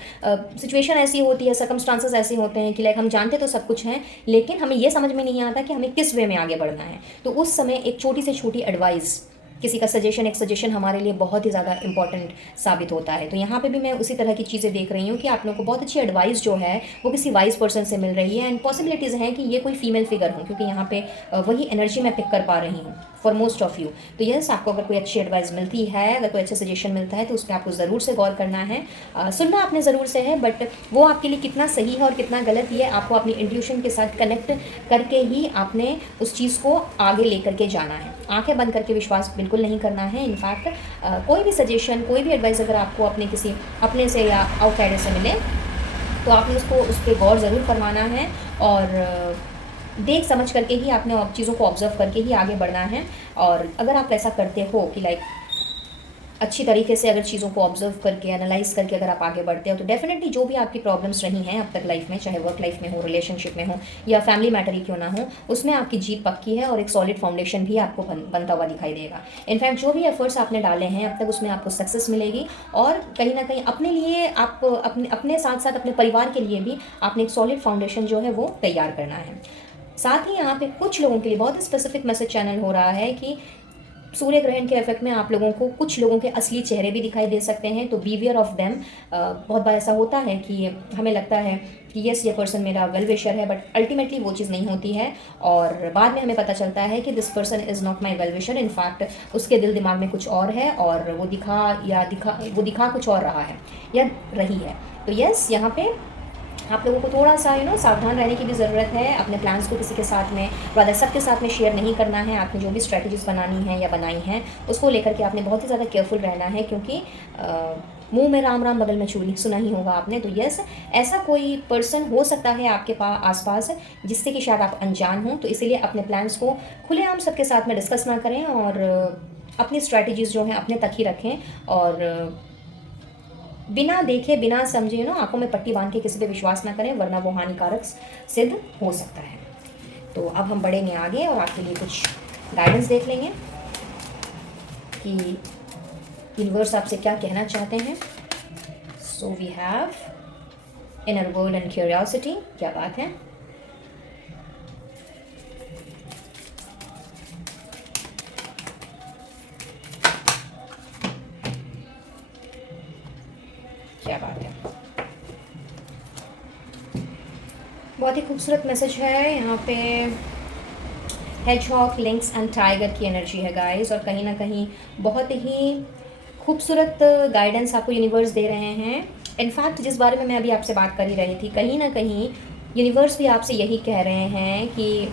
सिचुएशन ऐसी होती है, सर्कमस्टांसेस ऐसे होते हैं कि लाइक हम जानते तो सब कुछ हैं, लेकिन हमें ये समझ में नहीं आता कि हमें किस वे में आगे बढ़ना है. तो उस समय एक छोटी से छोटी एडवाइस, किसी का सजेशन, एक सजेशन हमारे लिए बहुत ही ज़्यादा इंपॉर्टेंट साबित होता है. तो यहाँ पे भी मैं उसी तरह की चीज़ें देख रही हूँ कि आप लोगों को बहुत अच्छी एडवाइस जो है वो किसी वाइज पर्सन से मिल रही है. एंड पॉसिबिलिटीज़ हैं कि ये कोई फीमेल फिगर हो, क्योंकि यहाँ पे वही एनर्जी मैं पिक कर पा रही हूँ फॉर मोस्ट ऑफ यू. तो यस, आपको अगर कोई अच्छी एडवाइस मिलती है, अगर कोई अच्छा सजेशन मिलता है, तो उस पर आपको ज़रूर से गौर करना है. सुनना आपने ज़रूर से है, बट वो आपके लिए कितना सही है और कितना गलत, ये आपको अपनी इंट्यूशन के साथ कनेक्ट करके ही आपने उस चीज़ को आगे लेकर के जाना है. आंखें बंद करके विश्वास बिल्कुल नहीं करना है. इनफैक्ट कोई भी सजेशन, कोई भी एडवाइस अगर आपको अपने से या आउटसाइडर से मिले, तो आपने उस पर गौर ज़रूर करवाना है. और देख समझ करके ही आपने चीज़ों को ऑब्जर्व करके ही आगे बढ़ना है. और अगर आप ऐसा करते हो कि लाइक अच्छी तरीके से अगर चीज़ों को ऑब्जर्व करके, एनालाइज करके अगर आप आगे बढ़ते हो, तो डेफिनेटली जो भी आपकी प्रॉब्लम्स रही हैं अब तक लाइफ में, चाहे वर्क लाइफ में हो, रिलेशनशिप में हो या फैमिली मैटर ही क्यों ना हो, उसमें आपकी जीत पक्की है और एक सॉलिड फाउंडेशन भी आपको बनता हुआ दिखाई देगा. इनफैक्ट जो भी एफर्ट्स आपने डाले हैं अब तक, उसमें आपको सक्सेस मिलेगी. और कहीं ना कहीं अपने लिए, आप अपने साथ साथ अपने परिवार के लिए भी आपने एक सॉलिड फाउंडेशन जो है वो तैयार करना है. साथ ही यहाँ पे कुछ लोगों के लिए बहुत स्पेसिफिक मैसेज चैनल हो रहा है कि सूर्य ग्रहण के इफेक्ट में आप लोगों को कुछ लोगों के असली चेहरे भी दिखाई दे सकते हैं. तो बीवियर ऑफ देम. बहुत बार ऐसा होता है कि हमें लगता है कि यस, ये पर्सन मेरा वेल विशर है, बट अल्टीमेटली वो चीज़ नहीं होती है. और बाद में हमें पता चलता है कि this person is not my well wisher. In fact उसके दिल दिमाग में कुछ और है और वो दिखा कुछ और रहा है या रही है. तो यस, यहाँ पे आप लोगों को थोड़ा सा सावधान रहने की भी ज़रूरत है. अपने प्लान्स को किसी के साथ में, रादर सबके साथ में शेयर नहीं करना है. आपने जो भी स्ट्रेटजीज़ बनानी है या बनाई हैं, उसको लेकर के आपने बहुत ही ज़्यादा केयरफुल रहना है, क्योंकि मुंह में राम राम बगल में चूड़ी, सुना ही होगा आपने. तो यस, ऐसा कोई पर्सन हो सकता है आपके पास आसपास जिससे कि शायद आप अनजान हों. तो इसीलिए अपने प्लान्स को खुलेआम सबके साथ में डिस्कस ना करें और अपनी स्ट्रैटेजीज़ जो हैं अपने तक ही रखें. और बिना देखे, बिना समझे आंखों में पट्टी बांध के किसी पे विश्वास ना करें, वरना वो हानिकारक सिद्ध हो सकता है. तो अब हम बढ़ेंगे आगे और आपके लिए कुछ गाइडेंस देख लेंगे कि यूनिवर्स आपसे क्या कहना चाहते हैं. So we have inner world and curiosity. क्या बात है. क्या बात है. बहुत ही खूबसूरत मैसेज है यहाँ पे. हेजहॉग, लिंक्स एंड टाइगर की एनर्जी है गाइस, और कहीं ना कहीं बहुत ही खूबसूरत गाइडेंस आपको यूनिवर्स दे रहे हैं। इनफैक्ट जिस बारे में मैं अभी आपसे बात कर ही रही थी, कहीं ना कहीं यूनिवर्स भी आपसे यही कह रहे हैं कि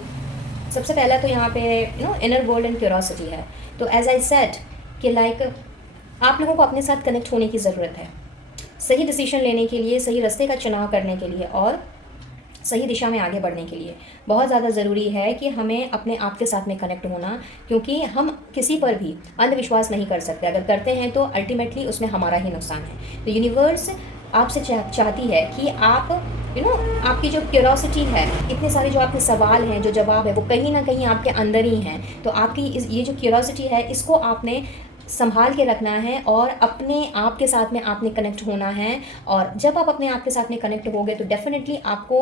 सबसे पहला तो यहाँ पे इनर वर्ल्ड एंड क्यूरोसिटी है। तो एज आई सेड कि लाइक आप लोगों को अपने साथ कनेक्ट होने की ज़रूरत है, सही डिसीजन लेने के लिए, सही रास्ते का चुनाव करने के लिए और सही दिशा में आगे बढ़ने के लिए बहुत ज़्यादा ज़रूरी है कि हमें अपने आप के साथ में कनेक्ट होना, क्योंकि हम किसी पर भी अंधविश्वास नहीं कर सकते। अगर करते हैं तो अल्टीमेटली उसमें हमारा ही नुकसान है। तो यूनिवर्स आपसे चाहती है कि आप आपकी जो क्यूरोसिटी है, इतने सारे जो आपके सवाल हैं, जो जवाब है, वो कहीं ना कहीं आपके अंदर ही हैं। तो आपकी ये जो क्यूरोसिटी है, इसको आपने संभाल के रखना है और अपने आप के साथ में आपने कनेक्ट होना है। और जब आप अपने आप के साथ में कनेक्ट होगे तो डेफिनेटली आपको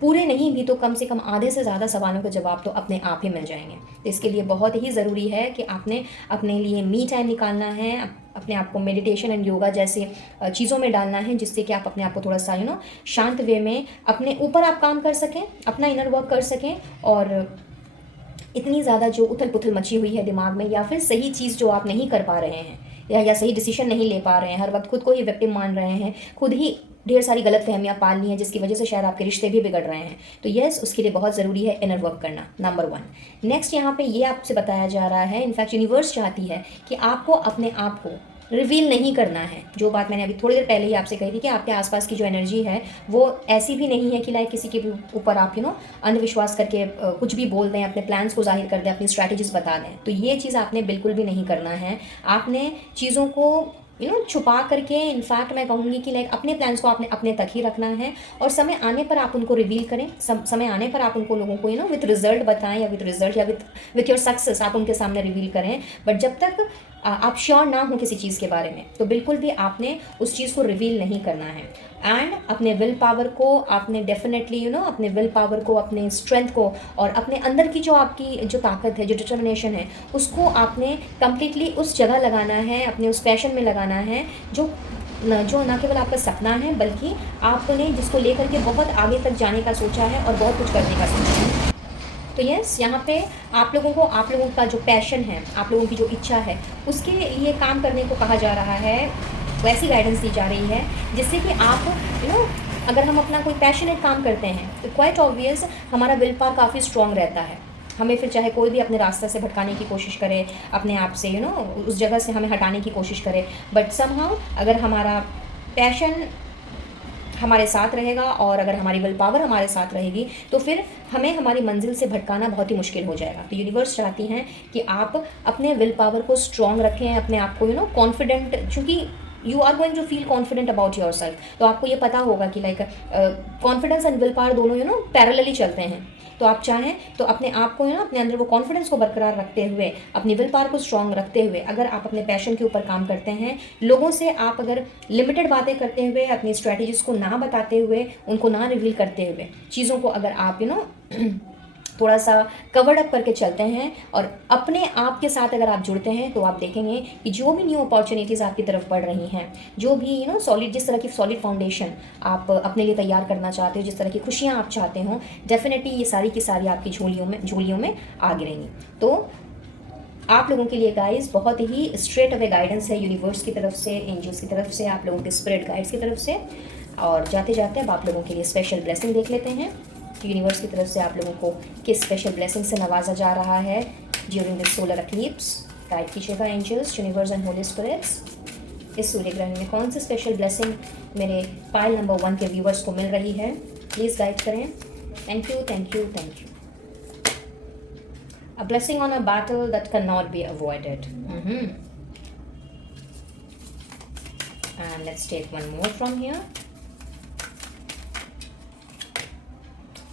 पूरे नहीं भी तो कम से कम आधे से ज़्यादा सवालों के जवाब तो अपने आप ही मिल जाएंगे। तो इसके लिए बहुत ही ज़रूरी है कि आपने अपने लिए मी टाइम निकालना है, अपने आप को मेडिटेशन एंड योगा जैसे चीज़ों में डालना है, जिससे कि आप अपने आप को थोड़ा सा शांत वे में अपने ऊपर आप काम कर सकें, अपना इनर वर्क कर सकें। और इतनी ज़्यादा जो उथल पुथल मची हुई है दिमाग में, या फिर सही चीज़ जो आप नहीं कर पा रहे हैं, या सही डिसीजन नहीं ले पा रहे हैं, हर वक्त खुद को ही विक्टिम मान रहे हैं, खुद ही ढेर सारी गलत फहमियाँ पाल ली हैं, जिसकी वजह से शायद आपके रिश्ते भी बिगड़ रहे हैं। तो यस, उसके लिए बहुत ज़रूरी है इनर वर्क करना, नंबर 1। नेक्स्ट यहाँ पे ये आपसे बताया जा रहा है, इनफैक्ट यूनिवर्स चाहती है कि आपको अपने आप को रिवील नहीं करना है। जो बात मैंने अभी थोड़ी देर पहले ही आपसे कही थी कि आपके आसपास की जो एनर्जी है वो ऐसी भी नहीं है कि लाइक किसी के ऊपर आप अंधविश्वास करके कुछ भी बोल दें, अपने प्लान्स को जाहिर कर दें, अपनी स्ट्रैटेजीज बता दें। तो ये चीज़ आपने बिल्कुल भी नहीं करना है। आपने चीज़ों को छुपा करके, इनफैक्ट मैं कहूँगी कि लाइक अपने प्लान्स को आपने अपने तक ही रखना है, और समय आने पर आप उनको रिवील करें। समय आने पर आप उनको लोगों को विथ रिजल्ट बताएं, या विथ रिजल्ट या विथ योर सक्सेस आप उनके सामने रिवील करें। बट जब तक आप श्योर ना हो किसी चीज़ के बारे में, तो बिल्कुल भी आपने उस चीज़ को रिवील नहीं करना है। एंड अपने विल पावर को आपने डेफिनेटली अपने विल पावर को, अपने स्ट्रेंथ को, और अपने अंदर की जो आपकी जो ताकत है, जो डिटर्मिनेशन है, उसको आपने कम्प्लीटली उस जगह लगाना है, अपने उस पैशन में लगाना है जो ना केवल आपका सपना है, बल्कि आपने जिसको लेकर के बहुत आगे तक जाने का सोचा है और बहुत कुछ करने का सोचा है। तो यस, यहाँ पे आप लोगों का जो पैशन है, आप लोगों की जो इच्छा है, उसके लिए काम करने को कहा जा रहा है। वैसी गाइडेंस दी जा रही है जिससे कि आप अगर हम अपना कोई पैशनेट काम करते हैं तो क्वाइट ऑब्वियस हमारा विल पावर काफ़ी स्ट्रॉन्ग रहता है। हमें फिर चाहे कोई भी अपने रास्ते से भटकाने की कोशिश करे, अपने आप से उस जगह से हमें हटाने की कोशिश करे, बट समहाउ अगर हमारा पैशन हमारे साथ रहेगा और अगर हमारी विल पावर हमारे साथ रहेगी, तो फिर हमें हमारी मंजिल से भटकाना बहुत ही मुश्किल हो जाएगा। तो यूनिवर्स चाहती हैं कि आप अपने विल पावर को स्ट्रॉन्ग रखें, अपने आप को कॉन्फिडेंट, चूँकि you are going to feel confident about yourself. तो आपको ये पता होगा कि like confidence and will power दोनों पैरेलली चलते हैं। तो आप चाहें तो अपने आप को अपने अंदर वो कॉन्फिडेंस को बरकरार रखते हुए, अपनी विल पावर को स्ट्रॉन्ग रखते हुए, अगर आप अपने पैशन के ऊपर काम करते हैं, लोगों से आप अगर लिमिटेड बातें करते हुए, अपनी स्ट्रैटेजीज को ना बताते हुए, उनको ना रिवील करते हुए, चीज़ों को अगर आप थोड़ा सा कवर्ड अप करके चलते हैं और अपने आप के साथ अगर आप जुड़ते हैं, तो आप देखेंगे कि जो भी न्यू अपॉर्चुनिटीज़ आपकी तरफ बढ़ रही हैं, जो भी सॉलिड, जिस तरह की सॉलिड फाउंडेशन आप अपने लिए तैयार करना चाहते हो, जिस तरह की खुशियाँ आप चाहते हो, डेफिनेटली ये सारी की सारी आपकी झोलियों में आ गिरेंगी। तो आप लोगों के लिए गाइस बहुत ही स्ट्रेट अवे गाइडेंस है यूनिवर्स की तरफ से, एंजल्स की तरफ से, आप लोगों के स्पिरिट गाइड्स की तरफ से। और जाते जाते अब आप लोगों के लिए स्पेशल ब्लेसिंग देख लेते हैं। यूनिवर्स की तरफ से आप लोगों को किस स्पेशल ब्लेसिंग से नवाजा जा रहा है during this solar eclipse. Guide कीजिएगा angels, universe and holy spirits. इस सूर्य ग्रहण में कौन सी स्पेशल ब्लेसिंग मेरे पाइल नंबर 1 के व्यूवर्स को मिल रही है, प्लीज़ गाइड करें। Thank you, thank you, thank you. A blessing on a battle that cannot be avoided. And let's take one more from here.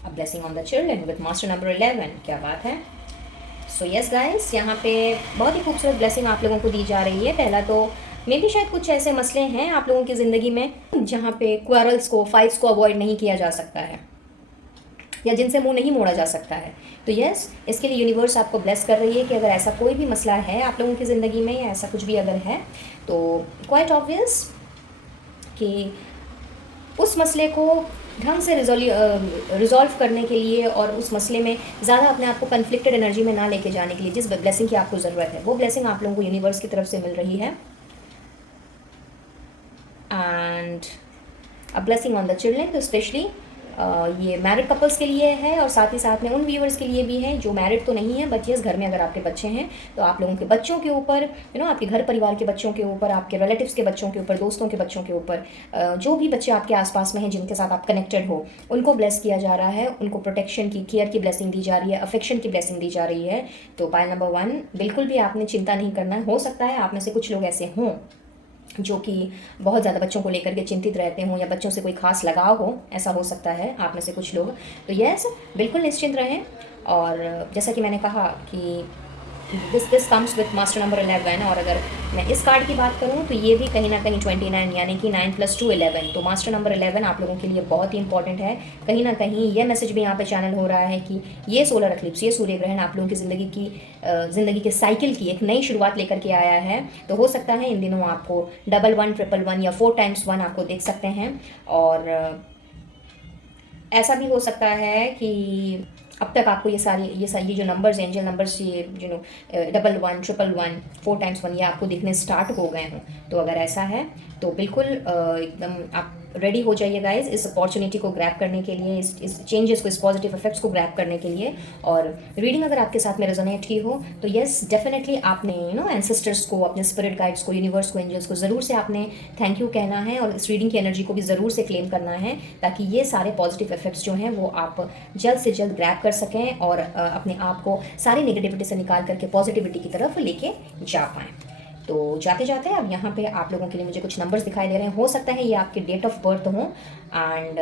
A blessing on the children with master number 11. क्या बात है। So yes guys, यहाँ पे बहुत ही खूबसूरत blessing आप लोगों को दी जा रही है। पहला तो मे भी शायद कुछ ऐसे मसले हैं आप लोगों की ज़िंदगी में जहाँ पे क्वारल्स को, फाइट्स को अवॉइड नहीं किया जा सकता है, या जिनसे मुंह नहीं मोड़ा जा सकता है। तो यस, इसके लिए यूनिवर्स आपको ब्लेस कर रही है कि अगर ऐसा कोई भी मसला है आप लोगों की ज़िंदगी में, या ऐसा कुछ भी अगर है, तो क्वाइट ऑब्वियस कि उस मसले को ढंग से रिजॉल्व करने के लिए और उस मसले में ज़्यादा अपने आप को कन्फ्लिक्टेड एनर्जी में ना लेके जाने के लिए जिस ब्लेसिंग की आपको ज़रूरत है, वो ब्लेसिंग आप लोगों को यूनिवर्स की तरफ से मिल रही है। And a blessing on the children, तो स्पेशली ये मैरिड कपल्स के लिए है और साथ ही साथ में उन व्यूअर्स के लिए भी है जो मैरिड तो नहीं है, बट यस घर में अगर आपके बच्चे हैं तो आप लोगों के बच्चों के ऊपर, आपके घर परिवार के बच्चों के ऊपर, आपके रिलेटिव्स के बच्चों के ऊपर, दोस्तों के बच्चों के ऊपर, जो भी बच्चे आपके आसपास में हैं जिनके साथ आप कनेक्टेड हो, उनको ब्लेस किया जा रहा है, उनको प्रोटेक्शन की, केयर की ब्लेसिंग दी जा रही है, अफेक्शन की ब्लेसिंग दी जा रही है। तो पायल नंबर 1, बिल्कुल भी आपने चिंता नहीं करना। हो सकता है आप में से कुछ लोग ऐसे हों जो कि बहुत ज़्यादा बच्चों को लेकर के चिंतित रहते हों या बच्चों से कोई खास लगाव हो, ऐसा हो सकता है आप में से कुछ लोग। तो यस, बिल्कुल निश्चिंत रहें। और जैसा कि मैंने कहा कि this comes with master number 11, और अगर मैं इस कार्ड की बात करूं तो ये भी कहीं ना कहीं 29, यानी कि 9 + 2 11। तो मास्टर नंबर 11 आप लोगों के लिए बहुत ही इंपॉर्टेंट है। कहीं ना कहीं ये मैसेज भी यहाँ पे चैनल हो रहा है कि ये सोलर एक्लिप्स, ये सूर्य ग्रहण आप लोगों की ज़िंदगी के साइकिल की एक नई शुरुआत लेकर के आया है। तो हो सकता है इन दिनों आपको 11, 111 या 4x1 आपको देख सकते हैं। और ऐसा भी हो सकता है कि अब तक आपको ये जो नंबर्स, एंजल नंबर्स, ये 11, 111, 4x1 ये आपको दिखने स्टार्ट हो गए हों। तो अगर ऐसा है तो बिल्कुल एकदम आप रेडी हो जाइए गाइज इस अपॉर्चुनिटी को ग्रैब करने के लिए, इस चेंजेस को, इस पॉजिटिव इफेक्ट्स को ग्रैब करने के लिए। और रीडिंग अगर आपके साथ में रेजोनेट की हो तो येस डेफिनेटली आपने एंसेस्टर्स को, अपने स्पिरिट गाइड्स को, यूनिवर्स को, एंजल्स को ज़रूर से आपने थैंक यू कहना है और इस रीडिंग की एनर्जी को भी ज़रूर से क्लेम करना है, ताकि ये सारे पॉजिटिव इफेक्ट्स जो हैं वो आप जल्द से जल्द ग्रैब कर सकें और अपने आप को सारी नेगेटिविटी से निकाल करके पॉजिटिविटी की तरफ लेके जा पाएँ। तो जाते जाते अब यहाँ पे आप लोगों के लिए मुझे कुछ नंबर्स दिखाई दे रहे हैं। हो सकता है ये आपके डेट ऑफ बर्थ हो एंड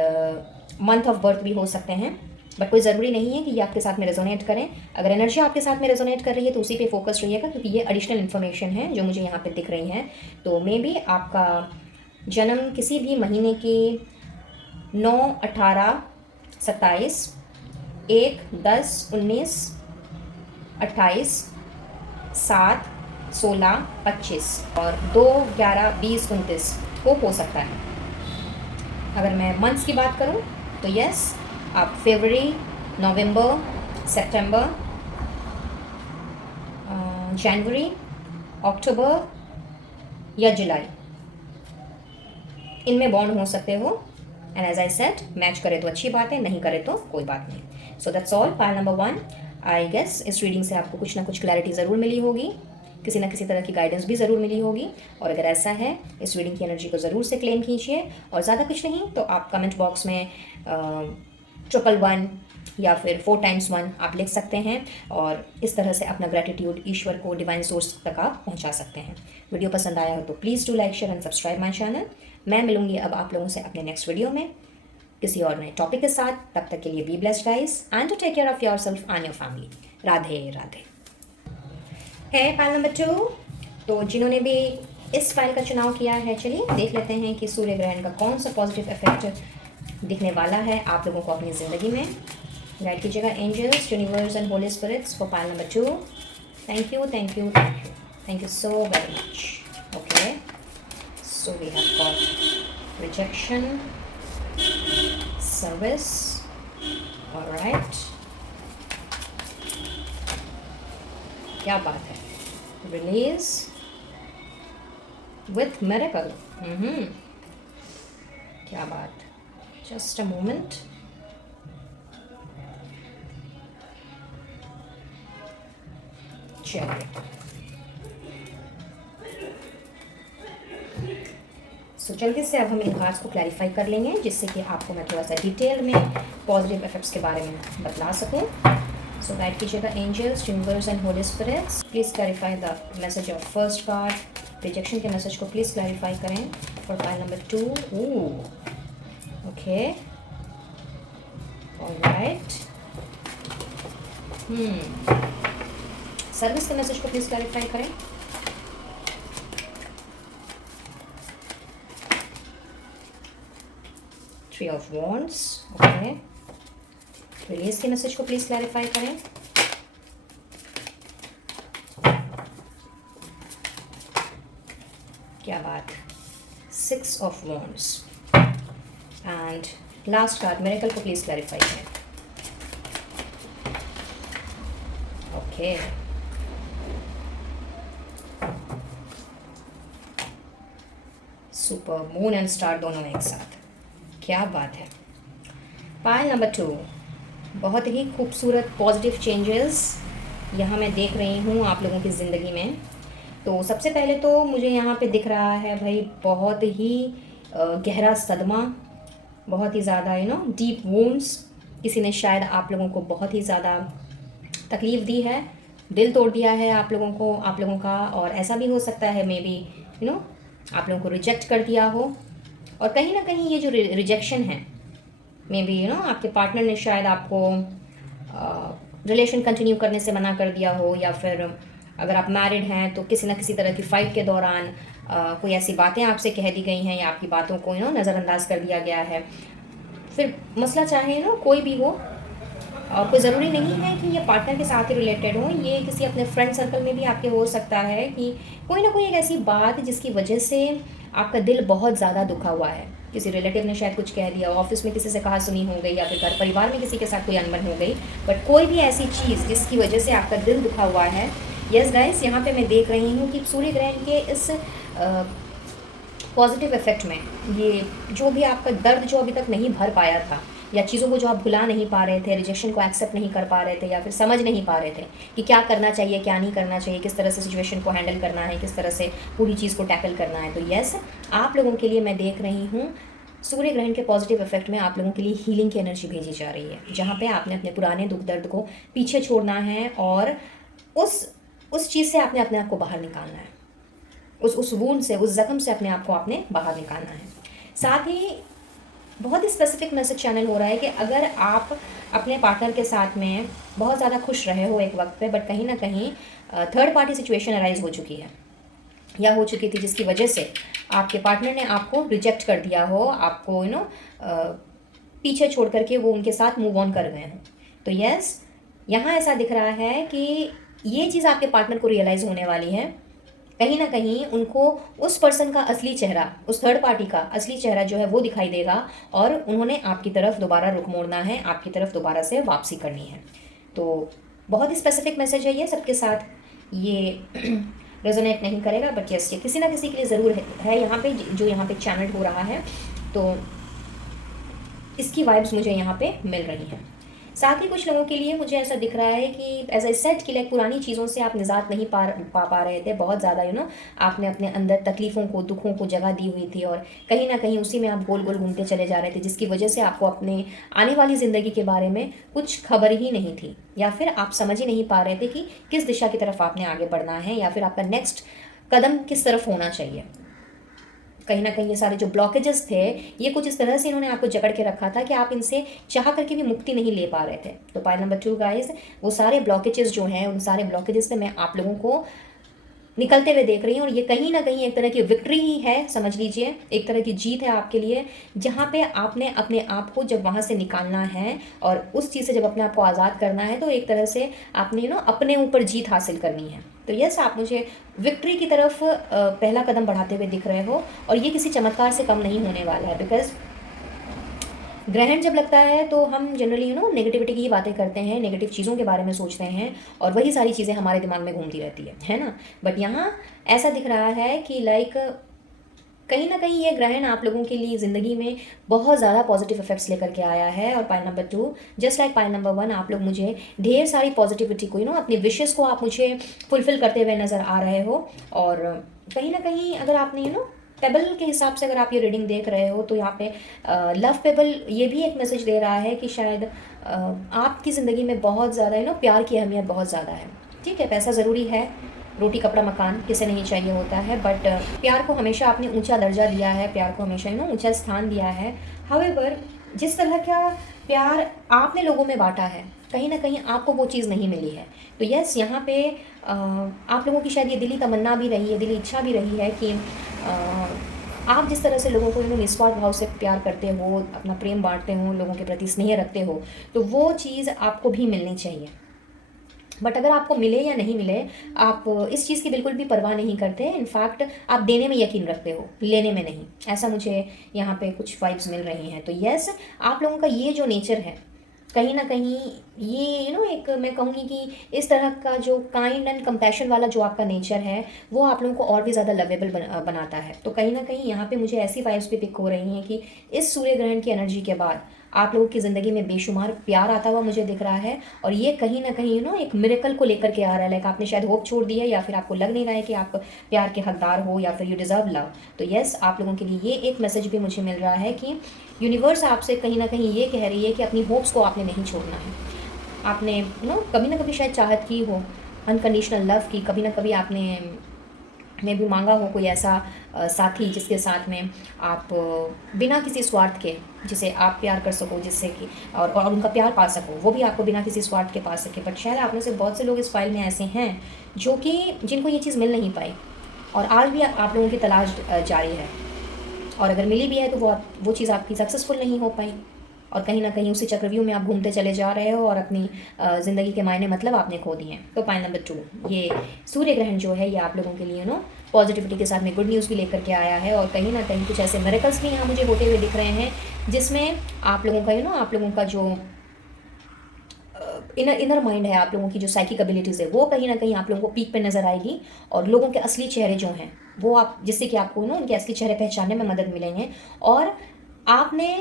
मंथ ऑफ बर्थ भी हो सकते हैं, बट कोई ज़रूरी नहीं है कि ये आपके साथ में रेजोनेट करें। अगर एनर्जी आपके साथ में रेजोनेट कर रही है तो उसी पे फोकस रहिएगा, क्योंकि ये एडिशनल इन्फॉर्मेशन है जो मुझे यहाँ पे दिख रही हैं। तो मे बी आपका जन्म किसी भी महीने की 9, 18, 27, 1, 10, 19, 28, 7, 16, 25 और 2, 11, 20, 29 को हो सकता है। अगर मैं मंथ्स की बात करूं तो यस, आप फरवरी, नवंबर, सितंबर, जनवरी, अक्टूबर या जुलाई, इनमें बॉर्न हो सकते हो। And as I said, match करे तो अच्छी बात है, नहीं करे तो कोई बात नहीं। So that's all pile number 1। I guess इस रीडिंग से आपको कुछ ना कुछ क्लैरिटी ज़रूर मिली होगी, किसी ना किसी तरह की गाइडेंस भी ज़रूर मिली होगी। और अगर ऐसा है, इस रीडिंग की एनर्जी को ज़रूर से क्लेम कीजिए। और ज़्यादा कुछ नहीं तो आप कमेंट बॉक्स में 111 या फिर 4x1 आप लिख सकते हैं और इस तरह से अपना ग्रैटिट्यूड ईश्वर को, डिवाइन सोर्स तक आप पहुंचा सकते हैं। वीडियो पसंद आया हो तो please do like, share and subscribe my channel. मैं मिलूंगी अब आप लोगों से अपने नेक्स्ट वीडियो में किसी और नए टॉपिक के साथ। तब तक के लिए be blessed guys and to take care of yourself and your family. Radhe Radhe. है फाइल नंबर 2। तो जिन्होंने भी इस फाइल का चुनाव किया है, चलिए देख लेते हैं कि सूर्य ग्रहण का कौन सा पॉजिटिव इफेक्ट दिखने वाला है आप लोगों को अपनी ज़िंदगी में। गाइड कीजिएगा angels, universe and holy spirits for file number 2। Thank you, thank you, thank you, thank you so very much. Okay, so we have got rejection, service, all right, क्या बात है, release with miracle, क्या बात, just a moment, चलिए। सो जल्दी से अब हम इन कार्ड्स को क्लैरिफाई कर लेंगे, जिससे कि आपको मैं थोड़ा सा डिटेल में पॉजिटिव इफेक्ट्स के बारे में बतला सकूं। सो गाइड कीजिएगा angels, universe and holy spirits, please clarify the message of first card. Rejection के मैसेज को प्लीज़ क्लैरिफाई करें for file number 2। Okay, alright. Service के मैसेज को प्लीज़ क्लैरिफाई करें। Three of Wands, okay. Release के message को please clarify करें। क्या बात, 6 of Wands, and last card miracle को प्लीज क्लैरिफाई करें। Okay, super, moon and star दोनों एक साथ, क्या बात है। पायल नंबर 2, बहुत ही खूबसूरत पॉजिटिव चेंजेस यहाँ मैं देख रही हूँ आप लोगों की ज़िंदगी में। तो सबसे पहले तो मुझे यहाँ पे दिख रहा है भाई बहुत ही गहरा सदमा, बहुत ही ज़्यादा डीप वुंड्स, किसी ने शायद आप लोगों को बहुत ही ज़्यादा तकलीफ़ दी है, दिल तोड़ दिया है आप लोगों का। और ऐसा भी हो सकता है मे बी आप लोगों को रिजेक्ट कर दिया हो। और कहीं ना कहीं ये जो रिजेक्शन है मे बी आपके पार्टनर ने शायद आपको रिलेशन कंटिन्यू करने से मना कर दिया हो, या फिर अगर आप मैरिड हैं तो किसी न किसी तरह की फ़ाइट के दौरान कोई ऐसी बातें आपसे कह दी गई हैं या आपकी बातों को नज़रअंदाज कर दिया गया है। फिर मसला चाहे कोई भी हो, और कोई ज़रूरी नहीं है कि ये पार्टनर के साथ ही रिलेटेड हो, ये किसी अपने फ्रेंड सर्कल में भी आपके हो सकता है कि कोई ना कोई एक ऐसी बात जिसकी वजह से आपका दिल बहुत ज़्यादा दुखा हुआ है। किसी रिलेटिव ने शायद कुछ कह दिया, ऑफिस में किसी से कहा सुनी हो गई, या फिर घर परिवार में किसी के साथ कोई अनबन हो गई, बट कोई भी ऐसी चीज़ जिसकी वजह से आपका दिल दुखा हुआ है। यस गाइस, यहाँ पे मैं देख रही हूँ कि सूर्य ग्रहण के इस पॉजिटिव इफेक्ट में ये जो भी आपका दर्द जो अभी तक नहीं भर पाया था, या चीज़ों को जो आप भुला नहीं पा रहे थे, रिजेक्शन को एक्सेप्ट नहीं कर पा रहे थे, या फिर समझ नहीं पा रहे थे कि क्या करना चाहिए क्या नहीं करना चाहिए, किस तरह से सिचुएशन को हैंडल करना है, किस तरह से पूरी चीज़ को टैकल करना है, तो यस आप लोगों के लिए मैं देख रही हूँ सूर्य ग्रहण के पॉजिटिव इफेक्ट में आप लोगों के लिए हीलिंग की एनर्जी भेजी जा रही है, जहाँ पे आपने अपने पुराने दुख दर्द को पीछे छोड़ना है और उस चीज़ से आपने अपने आप को बाहर निकालना है, उस वूंड से, उस जख्म से अपने आप को आपने बाहर निकालना है। साथ ही बहुत ही स्पेसिफिक मैसेज चैनल हो रहा है कि अगर आप अपने पार्टनर के साथ में बहुत ज़्यादा खुश रहे हो एक वक्त पे, बट कहीं ना कहीं थर्ड पार्टी सिचुएशन अराइज हो चुकी है या हो चुकी थी, जिसकी वजह से आपके पार्टनर ने आपको रिजेक्ट कर दिया हो, आपको पीछे छोड़ करके वो उनके साथ मूव ऑन कर गए हैं। तो यस, यहाँ ऐसा दिख रहा है कि ये चीज़ आपके पार्टनर को रियलाइज़ होने वाली है। कहीं ना कहीं उनको उस पर्सन का असली चेहरा, उस थर्ड पार्टी का असली चेहरा जो है वो दिखाई देगा, और उन्होंने आपकी तरफ दोबारा रुख मोड़ना है, आपकी तरफ दोबारा से वापसी करनी है। तो बहुत ही स्पेसिफिक मैसेज है ये, सबके साथ ये रेजोनेट नहीं करेगा, बट यस ये किसी ना किसी के लिए ज़रूर है यहाँ पे, जो यहाँ पे चैनल हो रहा है, तो इसकी वाइब्स मुझे यहाँ पे मिल रही हैं। साथ ही कुछ लोगों के लिए मुझे ऐसा दिख रहा है कि एज ए सेट कि लाइक पुरानी चीज़ों से आप निजात नहीं पा रहे थे, बहुत ज़्यादा आपने अपने अंदर तकलीफ़ों को, दुखों को जगह दी हुई थी, और कहीं ना कहीं उसी में आप गोल गोल घूमते चले जा रहे थे, जिसकी वजह से आपको अपने आने वाली ज़िंदगी के बारे में कुछ खबर ही नहीं थी, या फिर आप समझ ही नहीं पा रहे थे कि किस दिशा की तरफ आपने आगे बढ़ना है, या फिर आपका नेक्स्ट कदम किस तरफ होना चाहिए। कहीं ना कहीं ये सारे जो ब्लॉकेजेस थे, ये कुछ इस तरह से इन्होंने आपको जकड़ के रखा था कि आप इनसे चाह करके भी मुक्ति नहीं ले पा रहे थे। तो पॉइंट नंबर 2 गाइस, वो सारे ब्लॉकेजेस जो हैं, उन सारे ब्लॉकेजेस से मैं आप लोगों को निकलते हुए देख रही हूँ, और ये कहीं ना कहीं एक तरह की विक्ट्री ही है, समझ लीजिए एक तरह की जीत है आपके लिए, जहाँ पे आपने अपने आप को जब वहाँ से निकालना है और उस चीज़ से जब अपने आप को आज़ाद करना है, तो एक तरह से आपने अपने ऊपर जीत हासिल करनी है। तो यस, आप मुझे विक्ट्री की तरफ पहला कदम बढ़ाते हुए दिख रहे हो, और ये किसी चमत्कार से कम नहीं होने वाला है, बिकॉज ग्रहण जब लगता है तो हम जनरली नेगेटिविटी की ही बातें करते हैं, नेगेटिव चीज़ों के बारे में सोचते हैं, और वही सारी चीज़ें हमारे दिमाग में घूमती रहती है ना। बट यहाँ ऐसा दिख रहा है कि लाइक कहीं ना कहीं ये ग्रहण आप लोगों के लिए ज़िंदगी में बहुत ज़्यादा पॉजिटिव इफेक्ट्स लेकर के आया है। और point number 2, just like point number 1, आप लोग मुझे ढेर सारी पॉजिटिविटी को अपनी विशेज़ को आप मुझे फुलफिल करते हुए नज़र आ रहे हो। और कहीं ना कहीं अगर आपने पेबल के हिसाब से अगर आप ये रीडिंग देख रहे हो, तो यहाँ पे लव पेबल ये भी एक मैसेज दे रहा है कि शायद आपकी ज़िंदगी में बहुत ज़्यादा प्यार की अहमियत बहुत ज़्यादा है। ठीक है, पैसा ज़रूरी है, रोटी कपड़ा मकान किसे नहीं चाहिए होता है, बट प्यार को हमेशा आपने ऊंचा दर्जा दिया है, प्यार को हमेशा ऊंचा स्थान दिया है। हाउएवर, जिस तरह का प्यार आपने लोगों में बांटा है, कहीं ना कहीं आपको वो चीज़ नहीं मिली है। तो यस, यहाँ पे आप लोगों की शायद ये दिली तमन्ना भी रही है, दिली इच्छा भी रही है कि आप जिस तरह से लोगों को निस्वार्थ भाव से प्यार करते हो, अपना प्रेम बांटते हो, लोगों के प्रति स्नेह रखते हो, तो वो चीज़ आपको भी मिलनी चाहिए। बट अगर आपको मिले या नहीं मिले, आप इस चीज़ की बिल्कुल भी परवाह नहीं करते। इनफैक्ट आप देने में यकीन रखते हो, लेने में नहीं। ऐसा मुझे यहाँ पे कुछ वाइब्स मिल रही हैं। तो यस, आप लोगों का ये जो नेचर है कहीं ना कहीं, ये एक मैं कहूँगी कि इस तरह का जो काइंड एंड कंपैशन वाला जो आपका नेचर है, वो आप लोगों को और भी ज़्यादा लवेबल बनाता है। तो कहीं ना कहीं यहाँ पे मुझे ऐसी वाइब्स भी पिक हो रही हैं कि इस सूर्य ग्रहण की एनर्जी के बाद आप लोगों की ज़िंदगी में बेशुमार प्यार आता हुआ मुझे दिख रहा है। और ये कहीं ना कहीं एक मिरेकल को लेकर के आ रहा है। लाइक आपने शायद होप छोड़ दी है, या फिर आपको लग नहीं रहा है कि आप प्यार के हकदार हो, या फिर यू डिज़र्व लव। तो यस, आप लोगों के लिए ये एक मैसेज भी मुझे मिल रहा है कि यूनिवर्स आपसे कहीं ना कहीं ये कह रही है कि अपनी होप्स को आपने नहीं छोड़ना है। आपने कभी ना कभी शायद चाहत की हो, अनकंडीशनल लव की, कभी ना कभी आपने में भी मांगा हो कोई ऐसा साथी जिसके साथ में आप बिना किसी स्वार्थ के, जिसे आप प्यार कर सको, जिससे कि और उनका प्यार पा सको, वो भी आपको बिना किसी स्वार्थ के पा सके। बट शायद आप में से बहुत से लोग इस फाइल में ऐसे हैं जो कि जिनको ये चीज़ मिल नहीं पाई, और आज भी आप लोगों की तलाश जारी है। और अगर मिली भी है तो वो चीज़ आपकी सक्सेसफुल नहीं हो पाई, और कहीं ना कहीं उसी चक्रव्यूह में आप घूमते चले जा रहे हो, और अपनी ज़िंदगी के मायने मतलब आपने खो दिए हैं। तो पॉइंट नंबर 2, ये सूर्य ग्रहण जो है ये आप लोगों के लिए पॉजिटिविटी के साथ में गुड न्यूज़ भी लेकर के आया है। और कहीं ना कहीं कुछ ऐसे मिरेकल्स भी यहाँ मुझे होते हुए दिख रहे हैं, जिसमें आप लोगों का आप लोगों का जो इनर माइंड है, आप लोगों की जो साइकिक एबिलिटीज़ है, वो कहीं ना कहीं आप लोगों को पीक पे नज़र आएगी। और लोगों के असली चेहरे जो हैं वो आप, जिससे कि आपको उनके असली चेहरे पहचानने में मदद मिलेंगे। और आपने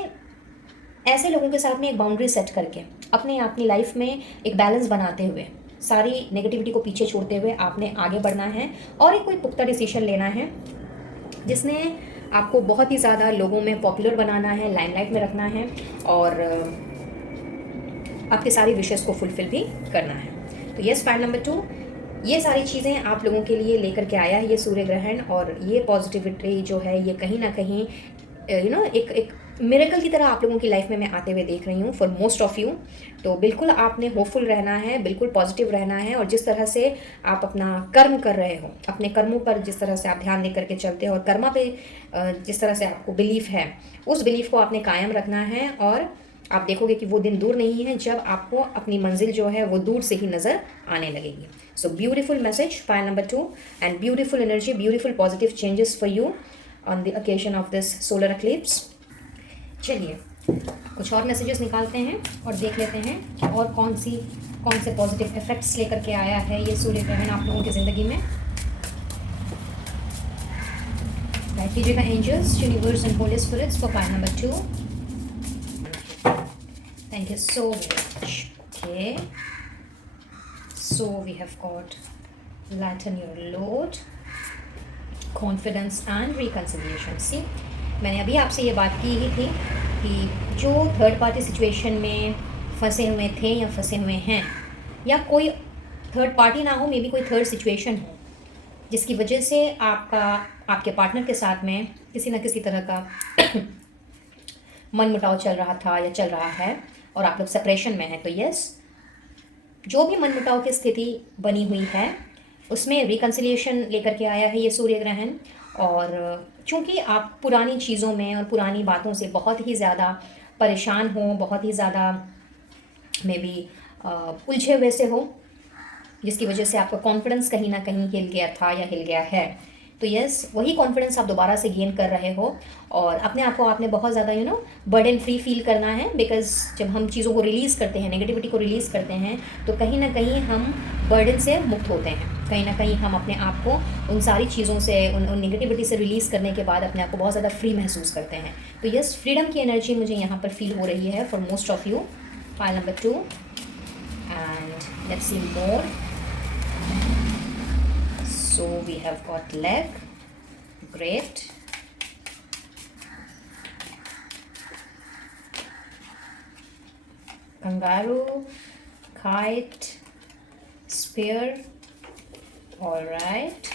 ऐसे लोगों के साथ में एक बाउंड्री सेट करके अपनी लाइफ में एक बैलेंस बनाते हुए, सारी नेगेटिविटी को पीछे छोड़ते हुए आपने आगे बढ़ना है, और एक कोई पुख्ता डिसीजन लेना है जिसने आपको बहुत ही ज़्यादा लोगों में पॉपुलर बनाना है, लाइमलाइट में रखना है, और आपके सारी विशेष को फुलफिल भी करना है। तो यस, पॉइंट नंबर 2, ये सारी चीज़ें आप लोगों के लिए लेकर के आया है ये सूर्य ग्रहण। और ये पॉजिटिविटी जो है ये कहीं ना कहीं एक मिरेकल की तरह आप लोगों की लाइफ में मैं आते हुए देख रही हूँ फॉर मोस्ट ऑफ यू। तो बिल्कुल आपने होपफुल रहना है, बिल्कुल पॉजिटिव रहना है, और जिस तरह से आप अपना कर्म कर रहे हो, अपने कर्मों पर जिस तरह से आप ध्यान दे करके चलते हो, और कर्मा पे जिस तरह से आपको बिलीफ है, उस बिलीफ को आपने कायम रखना है। और आप देखोगे कि वो दिन दूर नहीं है जब आपको अपनी मंजिल जो है वो दूर से ही नज़र आने लगेगी। So beautiful message, point number 2, and beautiful energy, beautiful positive changes for you on the occasion of this solar eclipse. चलिए कुछ और मैसेजेस निकालते हैं और देख लेते हैं कि और कौन से पॉजिटिव इफेक्ट्स लेकर के आया है ये सूर्य ग्रहण आप लोगों की ज़िंदगी में। गाइड कीजिएगा angels, universe and holy spirits for point number 2। Thank you so much. Okay. So we have got lighten your load, confidence and reconciliation. See, मैंने अभी आपसे ये बात की ही थी कि जो थर्ड पार्टी सिचुएशन में फंसे हुए थे या फंसे हुए हैं, या कोई थर्ड पार्टी ना हो, मे बी कोई थर्ड सिचुएशन हो जिसकी वजह से आपके पार्टनर के साथ में किसी न किसी तरह का मनमुटाव चल रहा था या चल रहा है, और आप लोग सेपरेशन में हैं। तो यस, जो भी मनमुटाव की स्थिति बनी हुई है उसमें रिकन्सिलिएशन लेकर के आया है ये सूर्य ग्रहण। और चूँकि आप पुरानी चीज़ों में और पुरानी बातों से बहुत ही ज़्यादा परेशान हो, बहुत ही ज़्यादा मे बी उलझे हुए से हो, जिसकी वजह से आपका कॉन्फिडेंस कहीं ना कहीं हिल गया था या हिल गया है। तो यस, वही कॉन्फिडेंस आप दोबारा से गेन कर रहे हो, और अपने आप को आपने बहुत ज़्यादा बर्डन फ्री फील करना है। बिकॉज जब हम चीज़ों को रिलीज़ करते हैं, नेगेटिविटी को रिलीज़ करते हैं, तो कहीं ना कहीं हम बर्डन से मुक्त होते हैं। कहीं ना कहीं हम अपने आप को उन सारी चीज़ों से, उन नेगेटिविटी से रिलीज़ करने के बाद अपने आप को बहुत ज़्यादा फ्री महसूस करते हैं। तो यस, फ्रीडम की एनर्जी मुझे यहाँ पर फील हो रही है for most of you. File number 2, and let's see more. So we have got leg, great. Kangaroo, kite, spear. All right.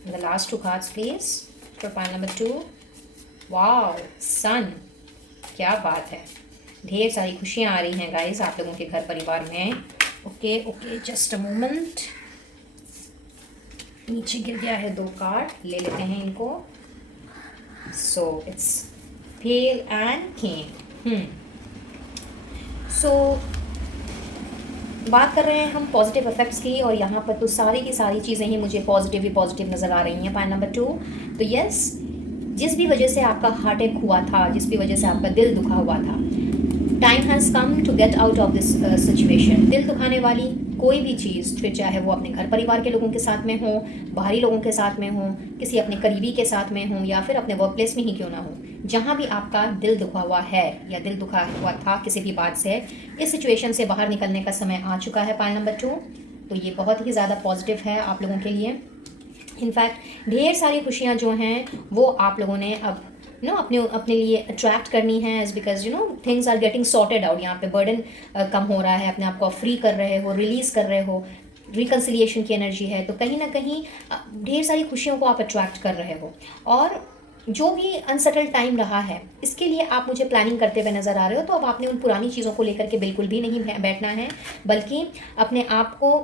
And the last 2 cards, please, for pile number 2. Wow, sun. क्या बात है, ढेर सारी खुशियाँ आ रही हैं guys आप लोगों के घर परिवार में। Okay, just a moment. नीचे गिर गया है 2 कार्ड, ले लेते हैं इनको। So it's pale and king. So बात कर रहे हैं हम पॉजिटिव इफेक्ट्स की, और यहाँ पर तो सारी की सारी चीज़ें ही मुझे पॉजिटिव ही पॉजिटिव नज़र आ रही हैं। पॉइंट नंबर 2, तो यस, जिस भी वजह से आपका हार्ट अटैक हुआ था, जिस भी वजह से आपका दिल दुखा हुआ था, time has come to get out of this situation. दिल दुखाने वाली कोई भी चीज़, फिर चाहे वो अपने घर परिवार के लोगों के साथ में हो, बाहरी लोगों के साथ में हो, किसी अपने करीबी के साथ में हो, या फिर अपने वर्क प्लेस में ही क्यों ना हो, जहाँ भी आपका दिल दुखा हुआ है या दिल दुखा हुआ था किसी भी बात से, इस सिचुएशन से बाहर निकलने का समय आ चुका है। पॉइंट नंबर 2, तो ये बहुत ही ज़्यादा पॉजिटिव है आप लोगों के लिए। इनफैक्ट ढेर सारी खुशियाँ जो हैं वो आप लोगों ने अब अपने लिए अट्रैक्ट करनी है, as because things are getting sorted out. यहाँ पे बर्डन कम हो रहा है, अपने आप को फ्री कर रहे हो, रिलीज़ कर रहे हो, रिकन्सिलिएशन की एनर्जी है, तो कहीं ना कहीं ढेर सारी खुशियों को आप अट्रैक्ट कर रहे हो। और जो भी अनसेटल टाइम रहा है, इसके लिए आप मुझे प्लानिंग करते हुए नज़र आ रहे हो, तो अब आपने उन पुरानी चीज़ों को लेकर के बिल्कुल भी नहीं बैठना है, बल्कि अपने आप को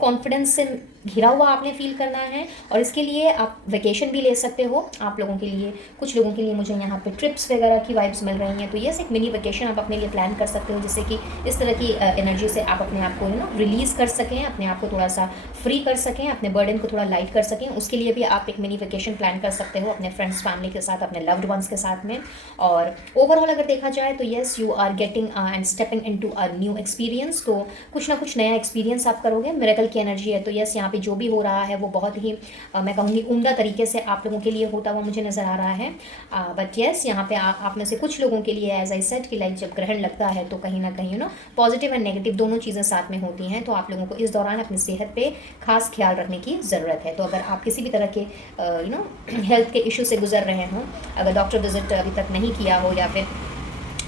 कॉन्फिडेंस से घिरा हुआ आपने फील करना है। और इसके लिए आप वेकेशन भी ले सकते हो। आप लोगों के लिए, कुछ लोगों के लिए मुझे यहाँ पे ट्रिप्स वगैरह की वाइब्स मिल रही हैं, तो यस, एक मिनी वेकेशन आप अपने लिए प्लान कर सकते हो, जिससे कि इस तरह की एनर्जी से आप अपने आप को रिलीज़ कर सकें, अपने आप को थोड़ा सा फ्री कर सकें, अपने बर्डन को थोड़ा लाइट कर सकें। उसके लिए भी आप एक मिनी वेकेशन प्लान कर सकते हो अपने फ्रेंड्स, फैमिली के साथ, अपने लव्ड वंस के साथ में। और ओवरऑल अगर देखा जाए तो yes, you are getting and stepping into a new experience. तो कुछ ना कुछ नया एक्सपीरियंस आप करोगे, मिरेकल की एनर्जी है। तो यस, यहाँ पे जो भी हो रहा है वो बहुत ही मैं कहूँगी उम्दा तरीके से आप लोगों के लिए होता हुआ मुझे नज़र आ रहा है। बट यस, यहाँ पे आप में से कुछ लोगों के लिए एज आई सेड कि लाइक जब ग्रहण लगता है तो कहीं ना कहीं पॉजिटिव एंड नेगेटिव दोनों चीज़ें साथ में होती हैं, तो आप लोगों को इस दौरान अपनी सेहत पे खास ख्याल रखने की ज़रूरत है। तो अगर आप किसी भी तरह के हेल्थ के इशू से गुजर रहे हों, अगर डॉक्टर विजिट अभी तक नहीं किया हो, या फिर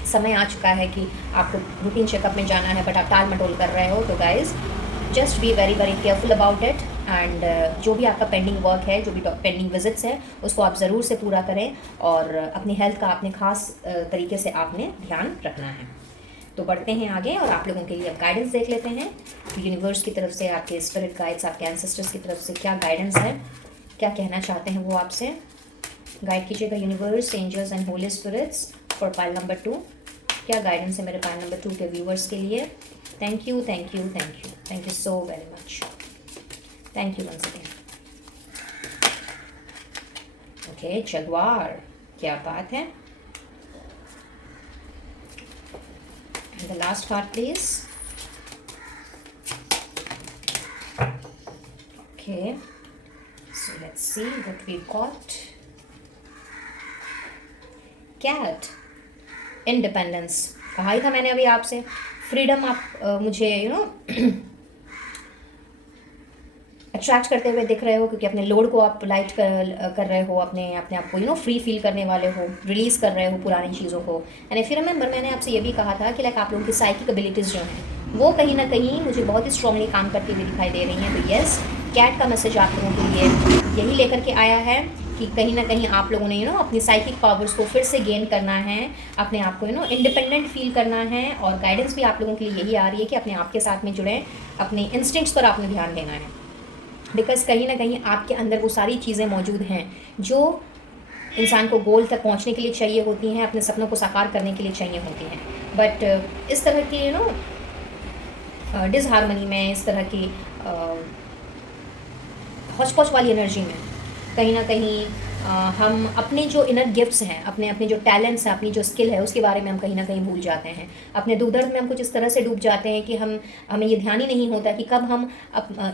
समय आ चुका है कि आपको रूटीन चेकअप में जाना है बट आप टाल मटोल कर रहे हो, तो guys just be very very careful about it. And जो भी आपका पेंडिंग वर्क है, जो भी पेंडिंग विजिट्स है, उसको आप ज़रूर से पूरा करें, और अपनी हेल्थ का अपने खास तरीके से आपने ध्यान रखना है। तो बढ़ते हैं आगे, और आप लोगों के लिए अब गाइडेंस देख लेते हैं। यूनिवर्स की तरफ से, आपके स्पिरिट गाइड्स, आपके एंसेस्टर्स की तरफ से क्या गाइडेंस है, क्या कहना चाहते हैं वो आपसे। गाइड कीजिएगा universe, angels and holy spirits for pile number 2। क्या गाइडेंस है मेरे पाइल नंबर 2 के व्यूवर्स के लिए। Thank you, thank you, thank you, thank you so very much. Thank you once again. Okay, jaguar, क्या बात है। And the last card please. Okay, so let's see what we got. Cat, independence, कहा ही था मैंने अभी आपसे। Freedom आप मुझे अट्रैक्ट करते हुए दिख रहे हो, क्योंकि अपने लोड को आप लाइट कर रहे हो, अपने आप को फ्री फील करने वाले हो, रिलीज़ कर रहे हो पुरानी चीज़ों को। एंड इफ यू रिमेंबर, मैंने आपसे ये भी कहा था कि लाइक आप लोगों की साइकिक एबिलिटीज़ जो हैं वो कहीं ना कहीं मुझे बहुत ही स्ट्रांगली काम करती हुई दिखाई दे रही हैं। तो येस, कैट का मैसेज आप लोगों के लिए यही लेकर के आया है कि कहीं ना कहीं आप लोगों ने अपनी साइकिक पावर्स को फिर से गेन करना है, अपने आप को इंडिपेंडेंट फील करना है। और गाइडेंस भी आप लोगों के लिए यही आ रही है कि अपने आप के साथ में जुड़ें, अपने इंस्टिंक्ट्स पर आपने ध्यान देना है, बिकॉज कहीं ना कहीं आपके अंदर वो सारी चीज़ें मौजूद हैं जो इंसान को गोल तक पहुंचने के लिए चाहिए होती हैं, अपने सपनों को साकार करने के लिए चाहिए होती हैं। बट इस तरह की डिसहार्मनी में, इस तरह की हौच-पौच वाली एनर्जी में कहीं ना कहीं हम अपने जो इनर गिफ्ट्स हैं, अपने जो टैलेंट्स हैं, अपनी जो स्किल है, उसके बारे में हम कहीं ना कहीं भूल जाते हैं। अपने दुर्दर्द में हम कुछ इस तरह से डूब जाते हैं कि हमें ये ध्यान ही नहीं होता कि कब हम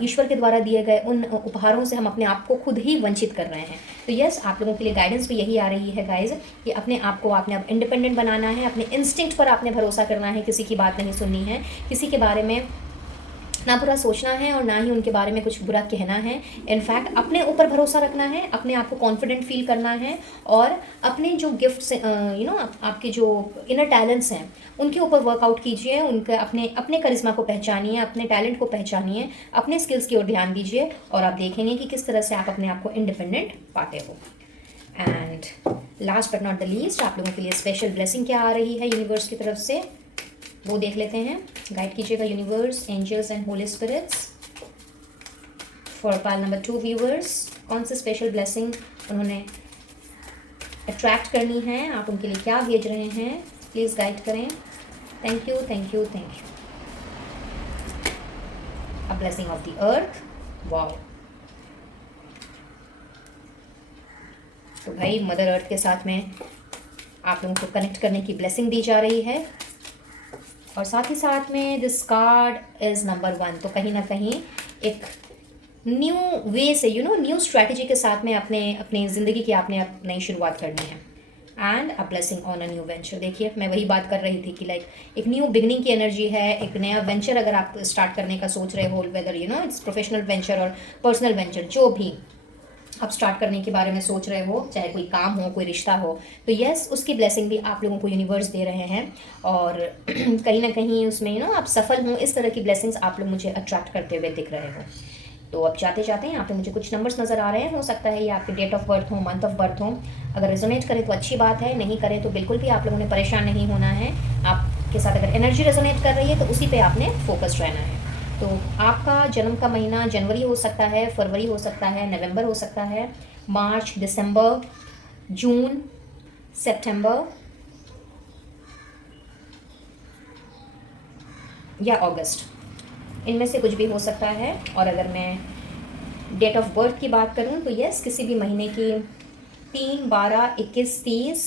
ईश्वर के द्वारा दिए गए उन उपहारों से हम अपने आप को खुद ही वंचित कर रहे हैं। तो यस, आप लोगों के लिए गाइडेंस भी यही आ रही है गाइज, कि अपने आप को आपने अब इंडिपेंडेंट बनाना है, अपने इंस्टिंक्ट पर आपने भरोसा करना है, किसी की बात नहीं सुननी है, किसी के बारे में ना बुरा सोचना है और ना ही उनके बारे में कुछ बुरा कहना है। इनफैक्ट अपने ऊपर भरोसा रखना है, अपने आप को कॉन्फिडेंट फील करना है, और अपने जो गिफ्ट्स आपके जो इनर टैलेंट्स हैं उनके ऊपर वर्कआउट कीजिए, उनके अपने करिश्मा को पहचानिए, अपने टैलेंट को पहचानिए, अपने स्किल्स की ओर ध्यान दीजिए, और आप देखेंगे कि किस तरह से आप अपने आप को इंडिपेंडेंट पाते हो। And last but not the least, आप लोगों के लिए स्पेशल ब्लेसिंग क्या आ रही है यूनिवर्स की तरफ से, वो देख लेते हैं। गाइड कीजिएगा universe, angels and holy spirits for pile number 2 viewers. कौन सी स्पेशल ब्लेसिंग उन्होंने अट्रैक्ट करनी है, आप उनके लिए क्या भेज रहे हैं, प्लीज़ गाइड करें। Thank you, thank you, thank you. A blessing of the earth. Wow. तो भाई मदर अर्थ के साथ में आप लोगों को कनेक्ट करने की ब्लेसिंग दी जा रही है, और साथ ही साथ में दिस कार्ड इज़ नंबर 1। तो कहीं ना कहीं एक न्यू वे से न्यू स्ट्रैटेजी के साथ में अपनी ज़िंदगी की आपने नई शुरुआत करनी है। And a blessing on a new venture. देखिए मैं वही बात कर रही थी कि लाइक एक न्यू बिगनिंग की एनर्जी है, एक नया वेंचर अगर आप स्टार्ट करने का सोच रहे हो, वेदर इट्स प्रोफेशनल वेंचर और पर्सनल वेंचर, जो भी आप स्टार्ट करने के बारे में सोच रहे हो, चाहे कोई काम हो, कोई रिश्ता हो, तो यस उसकी ब्लेसिंग भी आप लोगों को यूनिवर्स दे रहे हैं। और कहीं ना कहीं उसमें आप सफल हो, इस तरह की ब्लेसिंग्स आप लोग मुझे अट्रैक्ट करते हुए दिख रहे हो। तो अब जाते जाते यहाँ पे मुझे कुछ नंबर्स नज़र आ रहे हैं, हो सकता है ये आपके डेट ऑफ बर्थ हो, मंथ ऑफ बर्थ हो। अगर रेजोनेट करे तो अच्छी बात है, नहीं करे तो बिल्कुल भी आप लोगों ने परेशान नहीं होना है। आपके साथ अगर एनर्जी रेजोनेट कर रही है तो उसी पे आपने फोकस्ड रहना है। तो आपका जन्म का महीना जनवरी हो सकता है, फरवरी हो सकता है, नवंबर हो सकता है, मार्च, दिसंबर, जून, सितंबर या अगस्त, इनमें से कुछ भी हो सकता है। और अगर मैं डेट ऑफ बर्थ की बात करूं तो यस किसी भी महीने की 3, 12, 21, 30,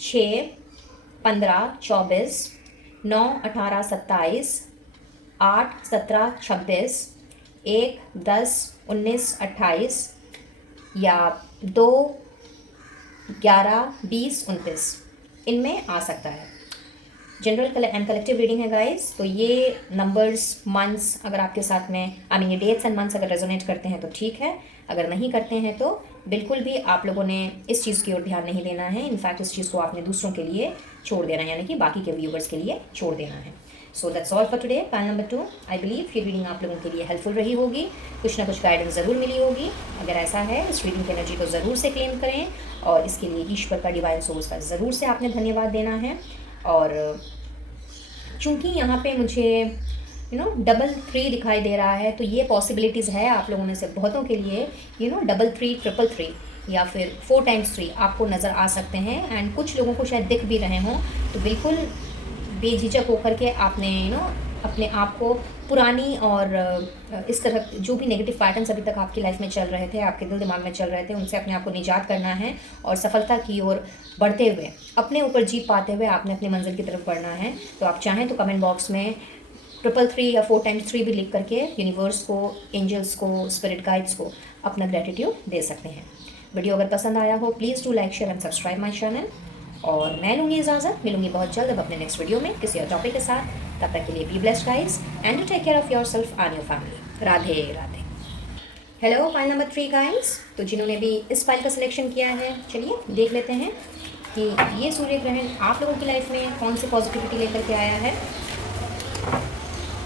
6, 15, 24, 9, 18, 27, 8, 17, 26, 1, 10, 19, 28 या 2, 11, 20, 29 इनमें आ सकता है। जनरल एंड कलेक्टिव रीडिंग है गाइस। तो ये नंबर्स, मंथ्स अगर आपके साथ में ये डेट्स एंड मंथ्स अगर रेजोनेट करते हैं तो ठीक है, अगर नहीं करते हैं तो बिल्कुल भी आप लोगों ने इस चीज़ की ओर ध्यान नहीं देना है। इनफैक्ट इस चीज़ को आपने दूसरों के लिए छोड़ देना है, यानी कि बाकी के व्यूवर्स के लिए छोड़ देना है। सो that's all for today, pile number 2। I believe ये रीडिंग आप लोगों के लिए हेल्पफुल रही होगी, कुछ ना कुछ गाइडेंस ज़रूर मिली होगी। अगर ऐसा है इस रीडिंग की एनर्जी को ज़रूर से क्लेम करें, और इसके लिए ईश्वर का, डिवाइन सोर्स का ज़रूर से आपने धन्यवाद देना है। और चूँकि यहाँ पे मुझे डबल 3 दिखाई दे रहा है, तो ये पॉसिबिलिटीज़ है आप लोगों में से बहुतों के लिए डबल 3, ट्रिपल 3 या फिर 4 टाइम्स 3 आपको नज़र आ सकते हैं। एंड कुछ लोगों को शायद दिख भी रहे हों, तो बिल्कुल बेझिझक होकर के आपने अपने आप को पुरानी और इस तरह जो भी नेगेटिव पैटर्न्स अभी तक आपकी लाइफ में चल रहे थे, आपके दिल दिमाग में चल रहे थे, उनसे अपने आप को निजात करना है और सफलता की ओर बढ़ते हुए, अपने ऊपर जीत पाते हुए आपने अपनी मंजिल की तरफ बढ़ना है। तो आप चाहें तो कमेंट बॉक्स में ट्रिपल 3 या 4 टाइम्स 3 भी लिख करके यूनिवर्स को, एंजल्स को, स्पिरिट गाइड्स को अपना ग्रेटिट्यूड दे सकते हैं। वीडियो अगर पसंद आया हो please do like, share and subscribe my channel. और मैं लूँगी इजाज़त, मिलूँगी बहुत जल्द अब अपने नेक्स्ट वीडियो में किसी और टॉपिक के साथ। तब तक के लिए be blessed guys and to take care of yourself and your family. Radhe Radhe. Hello, file number 3 guys. तो जिन्होंने भी इस फाइल का सिलेक्शन किया है, चलिए देख लेते हैं कि ये सूर्य ग्रहण आप लोगों की लाइफ में कौन सी पॉजिटिविटी लेकर के आया है।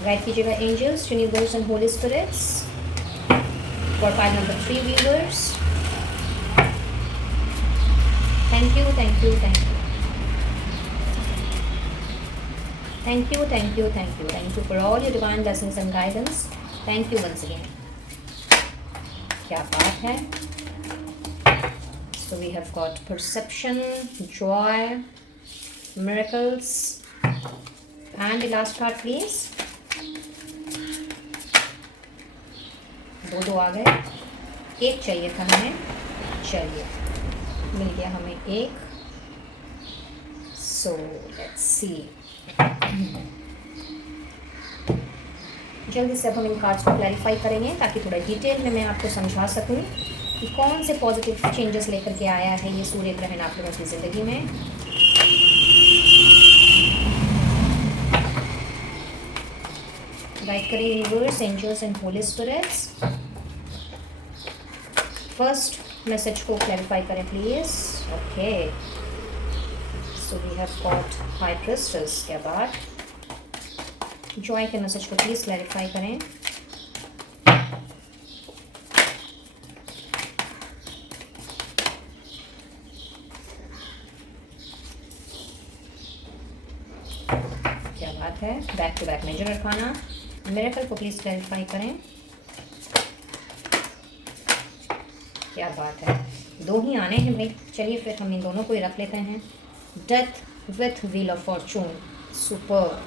गाइड कीजिएगा angels, universe and holy spirits for file number 3 viewers. Thank you, thank you, thank you, thank you, thank you, thank you, thank you for all your divine blessings and guidance. Thank you once again. क्या बात है। So we have got perception, joy, miracles, and the last card please. दो आ गए, एक चाहिए था हमें, चलिए मिल गया हमें एक। So let's see. जल्दी से अब हम इन कार्ड्स को क्लैरिफाई करेंगे ताकि थोड़ा डिटेल में मैं आपको समझा सकूं कि कौन से पॉजिटिव चेंजेस लेकर के आया है ये सूर्य ग्रहण आप लोगों की ज़िंदगी में। गाइड करें universe, angels and holy spirits. First message को क्लैरिफाई करें please. Okay, so we have got high priestess. क्या बात। जॉय के मैसेज को प्लीज़ क्लैरिफाई करें। क्या बात है। Back to back major arcana, miracle को प्लीज़ क्लैरिफाई करें। क्या बात है, दो ही आने हैं भाई। चलिए फिर हम इन दोनों को ही रख लेते हैं। Death with wheel of Fortune. Super.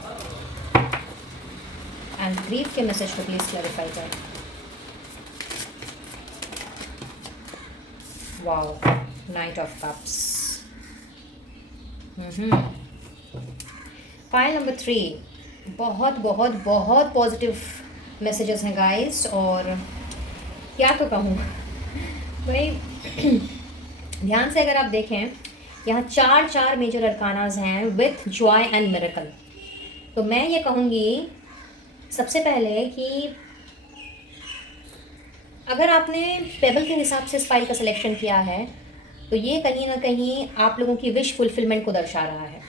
And grief के मैसेज को प्लीज क्लैरिफाई कर। Wow, night of cups. File number 3, बहुत बहुत बहुत पॉजिटिव मैसेजेस हैं गाइस। और क्या तो कहूँ भाई, ध्यान से अगर आप देखें, यहाँ चार मेजर अरकानाज हैं विथ जॉय एंड मिरेकल। तो मैं ये कहूँगी सबसे पहले कि अगर आपने पेबल के हिसाब से स्पाइल का सिलेक्शन किया है तो ये कहीं ना कहीं आप लोगों की विश फुलफिलमेंट को दर्शा रहा है।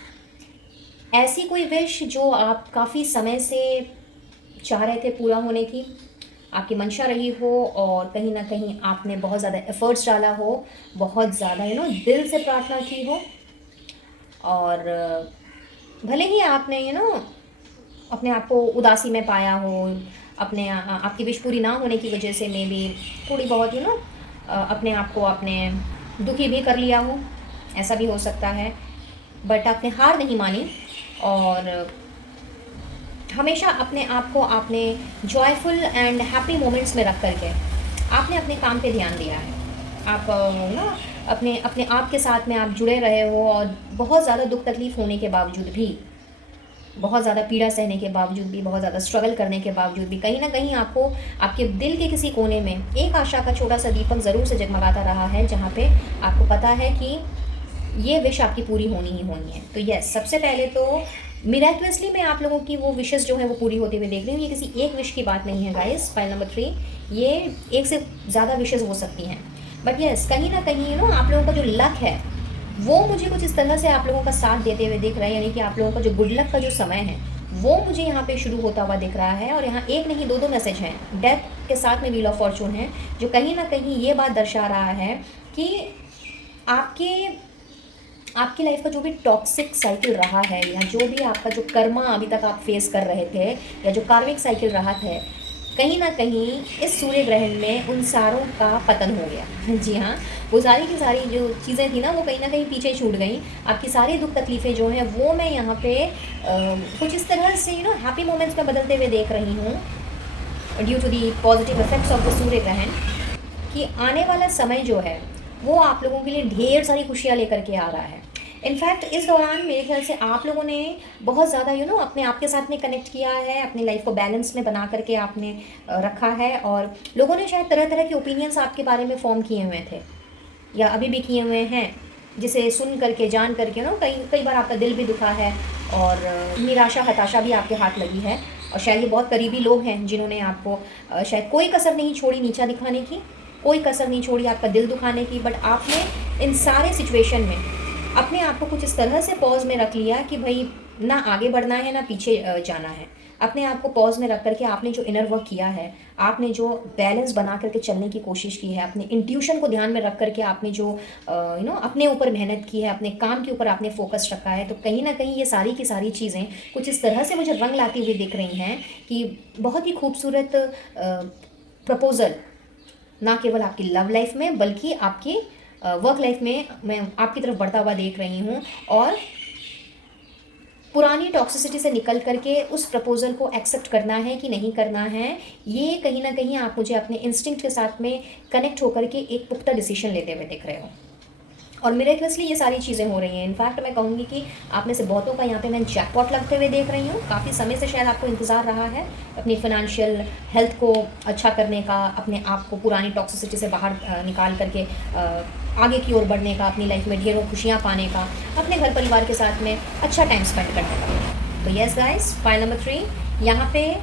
ऐसी कोई विश जो आप काफ़ी समय से चाह रहे थे पूरा होने की, आपकी मंशा रही हो, और कहीं ना कहीं आपने बहुत ज़्यादा एफर्ट्स डाला हो, बहुत ज़्यादा दिल से प्रार्थना की हो, और भले ही आपने अपने आप को उदासी में पाया हो, अपने आपकी विश पूरी ना होने की वजह से मे बी थोड़ी बहुत अपने आप को आपने दुखी भी कर लिया हो, ऐसा भी हो सकता है। बट आपने हार नहीं मानी और हमेशा अपने आप को आपने जॉयफुल एंड हैप्पी मोमेंट्स में रख करके आपने अपने काम पे ध्यान दिया है। आप अपने अपने आप के साथ में आप जुड़े रहे हो, और बहुत ज़्यादा दुख तकलीफ़ होने के बावजूद भी, बहुत ज़्यादा पीड़ा सहने के बावजूद भी, बहुत ज़्यादा स्ट्रगल करने के बावजूद भी कहीं ना कहीं आपको आपके दिल के किसी कोने में एक आशा का छोटा सा दीपक ज़रूर से जगमगाता रहा है, जहाँ पे आपको पता है कि ये विश आपकी पूरी होनी ही होनी है। तो यस, सबसे पहले तो मिराक्युलसली मैं आप लोगों की वो विशेस जो है वो पूरी होते हुए देख रही हूँ। ये किसी एक विश की बात नहीं है गाइस। फाइल नंबर 3, ये एक से ज़्यादा विशेस हो सकती हैं, बट यस कहीं ना कहीं आप लोगों का जो लक है वो मुझे कुछ इस तरह से आप लोगों का साथ देते हुए दिख रहा है। यानी कि आप लोगों का जो गुड लक का जो समय है वो मुझे यहाँ पे शुरू होता हुआ दिख रहा है। और यहाँ एक नहीं दो मैसेज हैं, डेथ के साथ में व्हील ऑफ फॉर्चून है, जो कहीं ना कहीं ये बात दर्शा रहा है कि आपकी लाइफ का जो भी टॉक्सिक साइकिल रहा है, या जो भी आपका जो कर्मा अभी तक आप फेस कर रहे थे, या जो कार्मिक साइकिल रहा था, कहीं ना कहीं इस सूर्य ग्रहण में उन सारों का पतन हो गया। जी हाँ, वो सारी की सारी जो चीज़ें थी ना वो कहीं ना कहीं पीछे छूट गई। आपकी सारी दुख तकलीफ़ें जो हैं वो मैं यहाँ पे कुछ इस तरह से हैप्पी मोमेंट्स में बदलते हुए देख रही हूँ, due to the positive effects of the surya grahan, कि आने वाला समय जो है वो आप लोगों के लिए ढेर सारी खुशियाँ लेकर के आ रहा है। इनफैक्ट इस दौरान मेरे ख्याल से आप लोगों ने बहुत ज़्यादा अपने आप के साथ में कनेक्ट किया है, अपनी लाइफ को बैलेंस में बना करके आपने रखा है, और लोगों ने शायद तरह तरह के ओपिनियंस आपके बारे में फॉर्म किए हुए थे या अभी भी किए हुए हैं, जिसे सुन करके जान करके कई बार आपका दिल भी दुखा है, और निराशा हताशा भी आपके हाथ लगी है। और शायद ये बहुत करीबी लोग हैं जिन्होंने आपको शायद कोई कसर नहीं छोड़ी नीचा दिखाने की, कोई कसर नहीं छोड़ी आपका दिल दुखाने की, बट आपने इन सारे सिचुएशन में अपने आप को कुछ इस तरह से पॉज में रख लिया कि भाई ना आगे बढ़ना है ना पीछे जाना है। अपने आप को पॉज में रख करके आपने जो इनर वर्क किया है, आपने जो बैलेंस बना करके चलने की कोशिश की है, अपने इंट्यूशन को ध्यान में रख करके आपने जो अपने ऊपर मेहनत की है, अपने काम के ऊपर आपने फोकस रखा है, तो कहीं ना कहीं ये सारी की सारी चीज़ें कुछ इस तरह से मुझे रंग लाती हुई दिख रही हैं कि बहुत ही खूबसूरत प्रपोज़ल ना केवल आपकी लव लाइफ में बल्कि आपकी वर्क लाइफ में मैं आपकी तरफ बढ़ता हुआ देख रही हूँ। और पुरानी टॉक्सिसिटी से निकल करके उस प्रपोजल को एक्सेप्ट करना है कि नहीं करना है, ये कहीं ना कहीं आप मुझे अपने इंस्टिंक्ट के साथ में कनेक्ट होकर के एक पुख्ता डिसीजन लेते हुए दिख रहे हो। और मिरेकलसली ये सारी चीज़ें हो रही हैं। इनफैक्ट मैं कहूँगी कि आप में से बहुतों का यहाँ पे मैं जैकपॉट लगते हुए देख रही हूँ। काफ़ी समय से शायद आपको इंतज़ार रहा है अपनी फाइनेंशियल हेल्थ को अच्छा करने का, अपने आप को पुरानी टॉक्सिसिटी से बाहर निकाल करके आगे की ओर बढ़ने का, अपनी लाइफ में ढेरों खुशियाँ पाने का, अपने घर परिवार के साथ में अच्छा टाइम स्पेंड करने का। तो यस गाइस, फाइल नंबर 3, यहाँ पे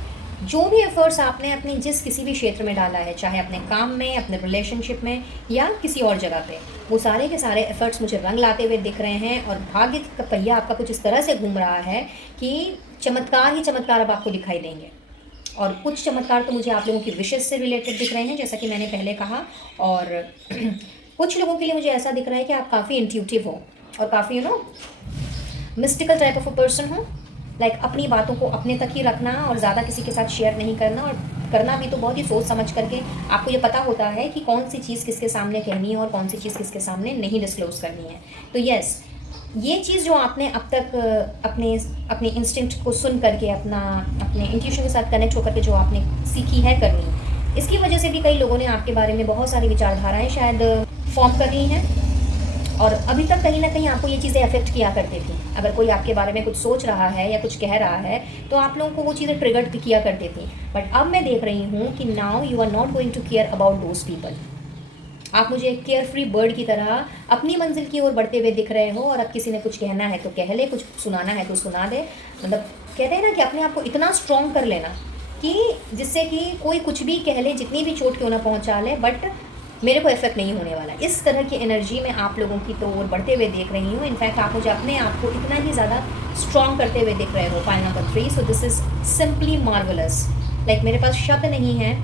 जो भी एफर्ट्स आपने अपने जिस किसी भी क्षेत्र में डाला है, चाहे अपने काम में, अपने रिलेशनशिप में या किसी और जगह पे, वो सारे के सारे एफर्ट्स मुझे रंग लाते हुए दिख रहे हैं। और भाग्य का पहिया आपका कुछ इस तरह से घूम रहा है कि चमत्कार ही चमत्कार अब आपको दिखाई देंगे। और कुछ चमत्कार तो मुझे आप लोगों की विशेस से रिलेटेड दिख रहे हैं, जैसा कि मैंने पहले कहा। और कुछ लोगों के लिए मुझे ऐसा दिख रहा है कि आप काफ़ी इंट्यूटिव हो और काफ़ी mystical type of a person हो। लाइक अपनी बातों को अपने तक ही रखना और ज़्यादा किसी के साथ शेयर नहीं करना, और करना भी तो बहुत ही सोच समझ करके। आपको ये पता होता है कि कौन सी चीज़ किसके सामने कहनी है और कौन सी चीज़ किसके सामने नहीं डिस्क्लोज करनी है। तो यस, ये चीज़ जो आपने अब तक अपने अपने इंस्टिंक्ट को सुन करके अपने इंट्यूशन के साथ कनेक्ट होकर के जो आपने सीखी है करनी, इसकी वजह से भी कई लोगों ने आपके बारे में बहुत सारी विचारधाराएं शायद फॉर्म कर ली हैं, और अभी तक कहीं ना कहीं आपको ये चीज़ें अफेक्ट किया करती थी। अगर कोई आपके बारे में कुछ सोच रहा है या कुछ कह रहा है तो आप लोगों को वो चीज़ें ट्रिगर्ड भी किया करती थी। बट अब मैं देख रही हूँ कि now you are not going to care about those people. आप मुझे एक केयर फ्री बर्ड की तरह अपनी मंजिल की ओर बढ़ते हुए दिख रहे हो, और अब किसी ने कुछ कहना है तो कह ले, कुछ सुनाना है तो सुना दे। मतलब कहते हैं ना कि अपने आप को इतना स्ट्रॉन्ग कर लेना कि जिससे कि कोई कुछ भी कह ले, जितनी भी चोट क्यों ना पहुंचा ले, बट मेरे को इफेक्ट नहीं होने वाला। इस तरह की एनर्जी में आप लोगों की तो ओर बढ़ते हुए देख रही हूँ। इनफैक्ट आप मुझे अपने आप को इतना ही ज़्यादा स्ट्रॉन्ग करते हुए दिख रहे हो। Point number 3, so this is simply marvellous. Like मेरे पास शब्द नहीं है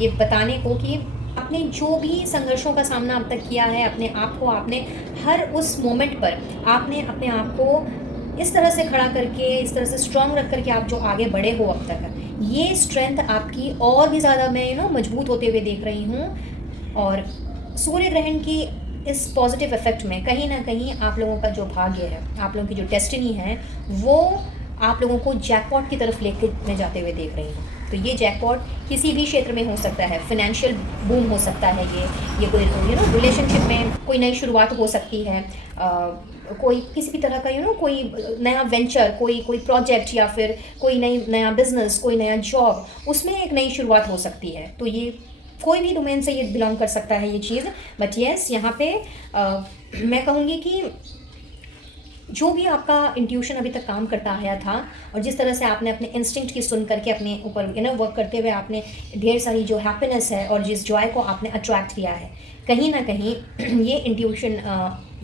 ये बताने को कि आपने जो भी संघर्षों का सामना अब तक किया है, अपने आप को आपने हर उस मोमेंट पर आपने अपने आप को इस तरह से खड़ा करके, इस तरह से स्ट्रॉन्ग रख करके आप जो आगे बढ़े हो अब तक, ये स्ट्रेंथ आपकी और भी ज़्यादा मैं मजबूत होते हुए देख रही हूँ। और सूर्य ग्रहण की इस पॉजिटिव इफेक्ट में कहीं ना कहीं आप लोगों का जो भाग्य है, आप लोगों की जो डेस्टिनी है, वो आप लोगों को जैकपॉट की तरफ लेके मैं जाते हुए देख रही हूँ। तो ये जैकपॉट किसी भी क्षेत्र में हो सकता है, फाइनेंशियल बूम हो सकता है, ये कोई रिलेशनशिप में कोई नई शुरुआत हो सकती है, कोई किसी भी तरह का कोई नया वेंचर, कोई प्रोजेक्ट, या फिर कोई नया बिजनेस, कोई नया जॉब, उसमें एक नई शुरुआत हो सकती है। तो ये कोई भी डोमेन से ये बिलोंग कर सकता है ये चीज़। बट येस, यहाँ पे मैं कहूँगी कि जो भी आपका इंट्यूशन अभी तक काम करता आया था, और जिस तरह से आपने अपने इंस्टिंक्ट की सुन करके अपने ऊपर वर्क करते हुए आपने ढेर सारी जो हैप्पीनेस है और जिस जॉय को आपने अट्रैक्ट किया है, कहीं ना कहीं ये इंट्यूशन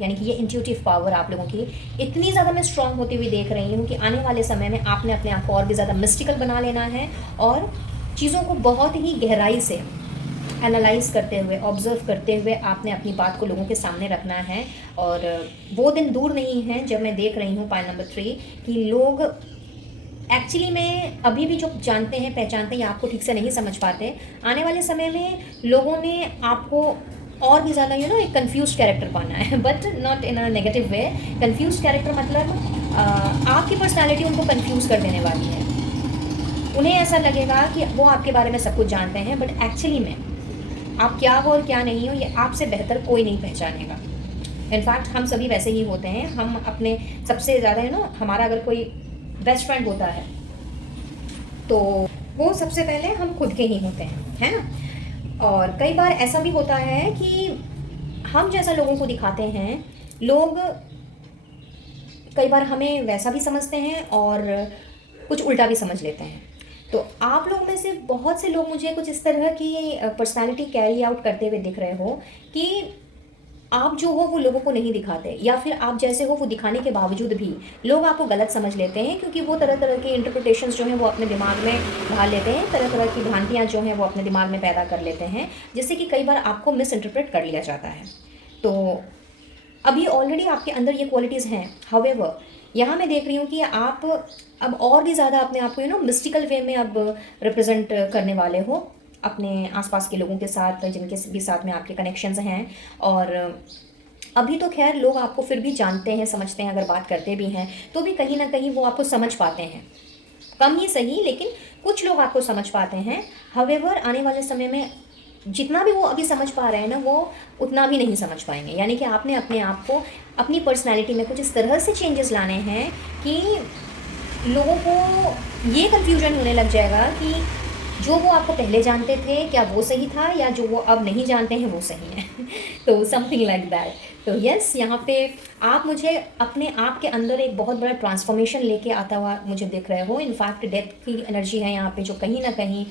यानी कि ये इंट्यूटिव पावर आप लोगों की इतनी ज़्यादा मैं स्ट्रांग होती हुई देख रही हूँ कि आने वाले समय में आपने अपने आप को और भी ज़्यादा मिस्टिकल बना लेना है, और चीज़ों को बहुत ही गहराई से एनालाइज करते हुए, ऑब्जर्व करते हुए आपने अपनी बात को लोगों के सामने रखना है। और वो दिन दूर नहीं है जब मैं देख रही हूँ, पॉइंट नंबर 3, कि लोग एक्चुअली में अभी भी जो जानते हैं, पहचानते हैं, आपको ठीक से नहीं समझ पाते। आने वाले समय में लोगों ने आपको और भी ज़्यादा एक कन्फ्यूज कैरेक्टर पाना है, but not in a negative way. Confuse character मतलब आपकी पर्सनैलिटी उनको कन्फ्यूज़ कर देने वाली है। उन्हें ऐसा लगेगा कि वो आपके बारे में सब कुछ जानते हैं, बट एक्चुअली में आप क्या हो और क्या नहीं हो ये आपसे बेहतर कोई नहीं पहचानेगा। इनफैक्ट हम सभी वैसे ही होते हैं। हम अपने सबसे ज़्यादा हमारा अगर कोई बेस्ट फ्रेंड होता है तो वो सबसे पहले हम खुद के ही होते हैं, है ना। और कई बार ऐसा भी होता है कि हम जैसा लोगों को दिखाते हैं, लोग कई बार हमें वैसा भी समझते हैं और कुछ उल्टा भी समझ लेते हैं। तो आप लोग में से बहुत से लोग मुझे कुछ इस तरह की पर्सनालिटी कैरी आउट करते हुए दिख रहे हो कि आप जो हो वो लोगों को नहीं दिखाते, या फिर आप जैसे हो वो दिखाने के बावजूद भी लोग आपको गलत समझ लेते हैं, क्योंकि वो तरह तरह के इंटरप्रिटेशंस जो हैं वो अपने दिमाग में ढाल लेते हैं, तरह तरह की भ्रांतियाँ जो हैं वो अपने दिमाग में पैदा कर लेते हैं, जिससे कि कई बार आपको मिस इंटरप्रेट कर लिया जाता है। तो अभी ऑलरेडी आपके अंदर ये क्वालिटीज़ हैं। हाउएवर यहाँ मैं देख रही हूँ कि आप अब और भी ज़्यादा अपने आप को मिस्टिकल वे में अब रिप्रेजेंट करने वाले हो अपने आसपास के लोगों के साथ, जिनके भी साथ में आपके कनेक्शंस हैं। और अभी तो खैर लोग आपको फिर भी जानते हैं, समझते हैं, अगर बात करते भी हैं तो भी कहीं ना कहीं वो आपको समझ पाते हैं, कम ही सही, लेकिन कुछ लोग आपको समझ पाते हैं। हाउएवर आने वाले समय में जितना भी वो अभी समझ पा रहे हैं ना, वो उतना भी नहीं समझ पाएंगे। यानी कि आपने अपने आप को, अपनी पर्सनैलिटी में कुछ इस तरह से चेंजेस लाने हैं कि लोगों को ये कन्फ्यूजन होने लग जाएगा कि जो वो आपको पहले जानते थे क्या वो सही था, या जो वो अब नहीं जानते हैं वो सही है। तो समथिंग लाइक दैट। तो यस, यहाँ पे आप मुझे अपने आप के अंदर एक बहुत बड़ा ट्रांसफॉर्मेशन लेके आता हुआ मुझे दिख रहे हो। इनफैक्ट डेथ की एनर्जी है यहाँ पे, जो कहीं ना कहीं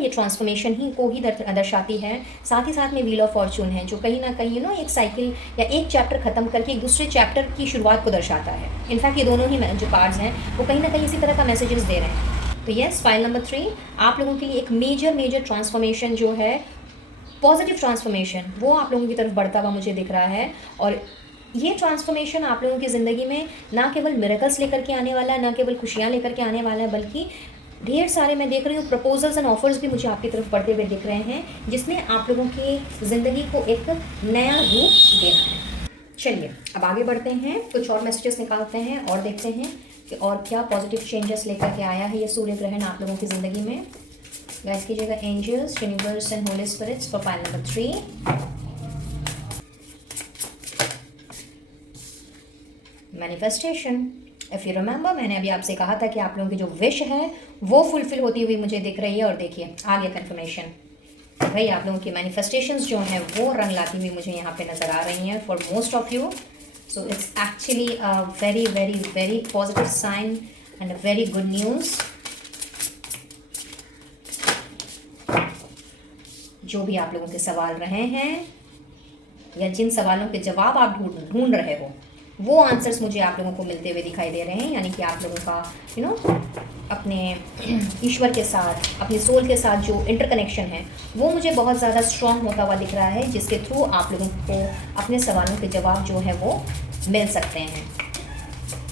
ये ट्रांसफॉर्मेशन ही को ही दर्शाती है। साथ ही साथ में व्हील ऑफ फॉर्चून है, जो कहीं ना कहीं एक साइकिल या एक चैप्टर ख़त्म करके एक दूसरे चैप्टर की शुरुआत को दर्शाता है। इनफैक्ट ये दोनों ही जो कार्ड्स हैं वो कहीं ना कहीं इसी तरह का मैसेजेस दे रहे हैं। तो यस, फाइल नंबर 3 आप लोगों के लिए एक मेजर ट्रांसफॉर्मेशन जो है, पॉजिटिव ट्रांसफॉर्मेशन, वो आप लोगों की तरफ बढ़ता हुआ मुझे दिख रहा है। और ये ट्रांसफॉर्मेशन आप लोगों की ज़िंदगी में ना केवल मिरेकल्स लेकर के आने वाला है, ना केवल खुशियाँ लेकर के आने वाला है, बल्कि ढेर सारे मैं देख रही हूँ प्रपोजल्स एंड ऑफर्स भी मुझे आपकी तरफ बढ़ते हुए दिख रहे हैं, जिसमें आप लोगों की ज़िंदगी को एक नया रूप देना है। चलिए अब आगे बढ़ते हैं, कुछ और मैसेजेस निकालते हैं और देखते हैं कि और क्या पॉजिटिव चेंजेस लेकर के आया है ये सूर्य ग्रहण आप लोगों की ज़िंदगी में। गाइस कीजिएगा angels, universe and holy spirits for pile number 3। Manifestation. If you remember, मैंने अभी आपसे कहा था कि आप लोगों की जो विश है वो फुलफिल होती हुई मुझे दिख रही है। और देखिए आ गया कन्फर्मेशन। भाई आप लोगों की मैनिफेस्टेशंस जो हैं वो रंग लाती हुई मुझे यहाँ पे नज़र आ रही हैं for most of you. So it's actually a very very very positive sign and a very good news. जो भी आप लोगों के सवाल रहे हैं या जिन सवालों के जवाब आप ढूंढ रहे हो वो आंसर्स मुझे आप लोगों को मिलते हुए दिखाई दे रहे हैं। यानी कि आप लोगों का अपने ईश्वर के साथ, अपने सोल के साथ जो इंटरकनेक्शन है वो मुझे बहुत ज़्यादा स्ट्रॉन्ग होता हुआ दिख रहा है, जिसके थ्रू आप लोगों को अपने सवालों के जवाब जो है वो मिल सकते हैं।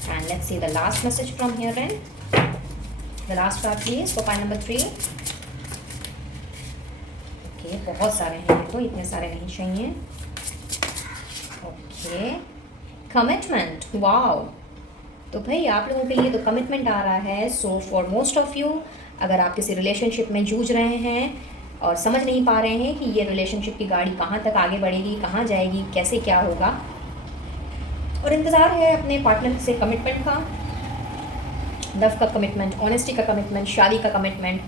And let's see the last message from here and the last card please for pile number 3। Okay, बहुत सारे हैं ये तो, इतने सारे नहीं चाहिए। Okay, commitment, wow. तो भाई आप लोगों के लिए तो कमिटमेंट आ रहा है। So for most of you, अगर आप किसी रिलेशनशिप में जूझ रहे हैं और समझ नहीं पा रहे हैं कि ये रिलेशनशिप की गाड़ी कहाँ तक आगे बढ़ेगी, कहाँ जाएगी, कैसे क्या होगा, और इंतज़ार है अपने पार्टनर से कमिटमेंट का, लव का कमिटमेंट, ऑनेस्टी का कमिटमेंट, शादी का कमिटमेंट,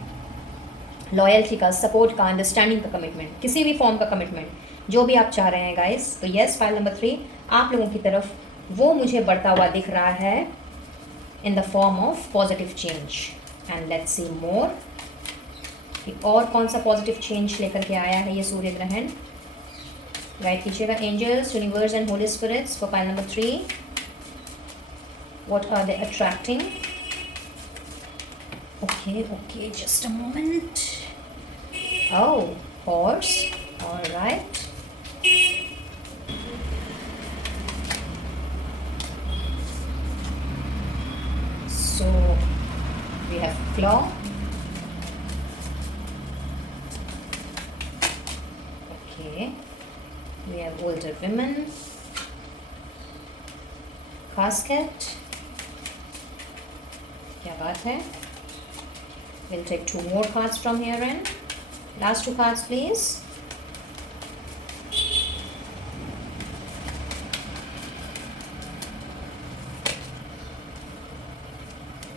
लॉयल्टी का, सपोर्ट का, अंडरस्टैंडिंग का कमिटमेंट, किसी भी फॉर्म का कमिटमेंट, जो भी आप चाह रहे हैं गाइस, तो येस पाइल नंबर 3 आप लोगों की तरफ वो मुझे बढ़ता हुआ दिख रहा है in the form of positive change. And let's see more कि और कौन सा पॉजिटिव चेंज लेकर के आया है ये सूर्य ग्रहण। गाइड कीजिएगा angels, universe and holy spirits for pile number 3। What are they attracting? Okay, just a moment. Oh, horse, alright. So we have claw, okay, we have older women, casket, क्या बात है। We'll take 2 more cards from here and last 2 cards please.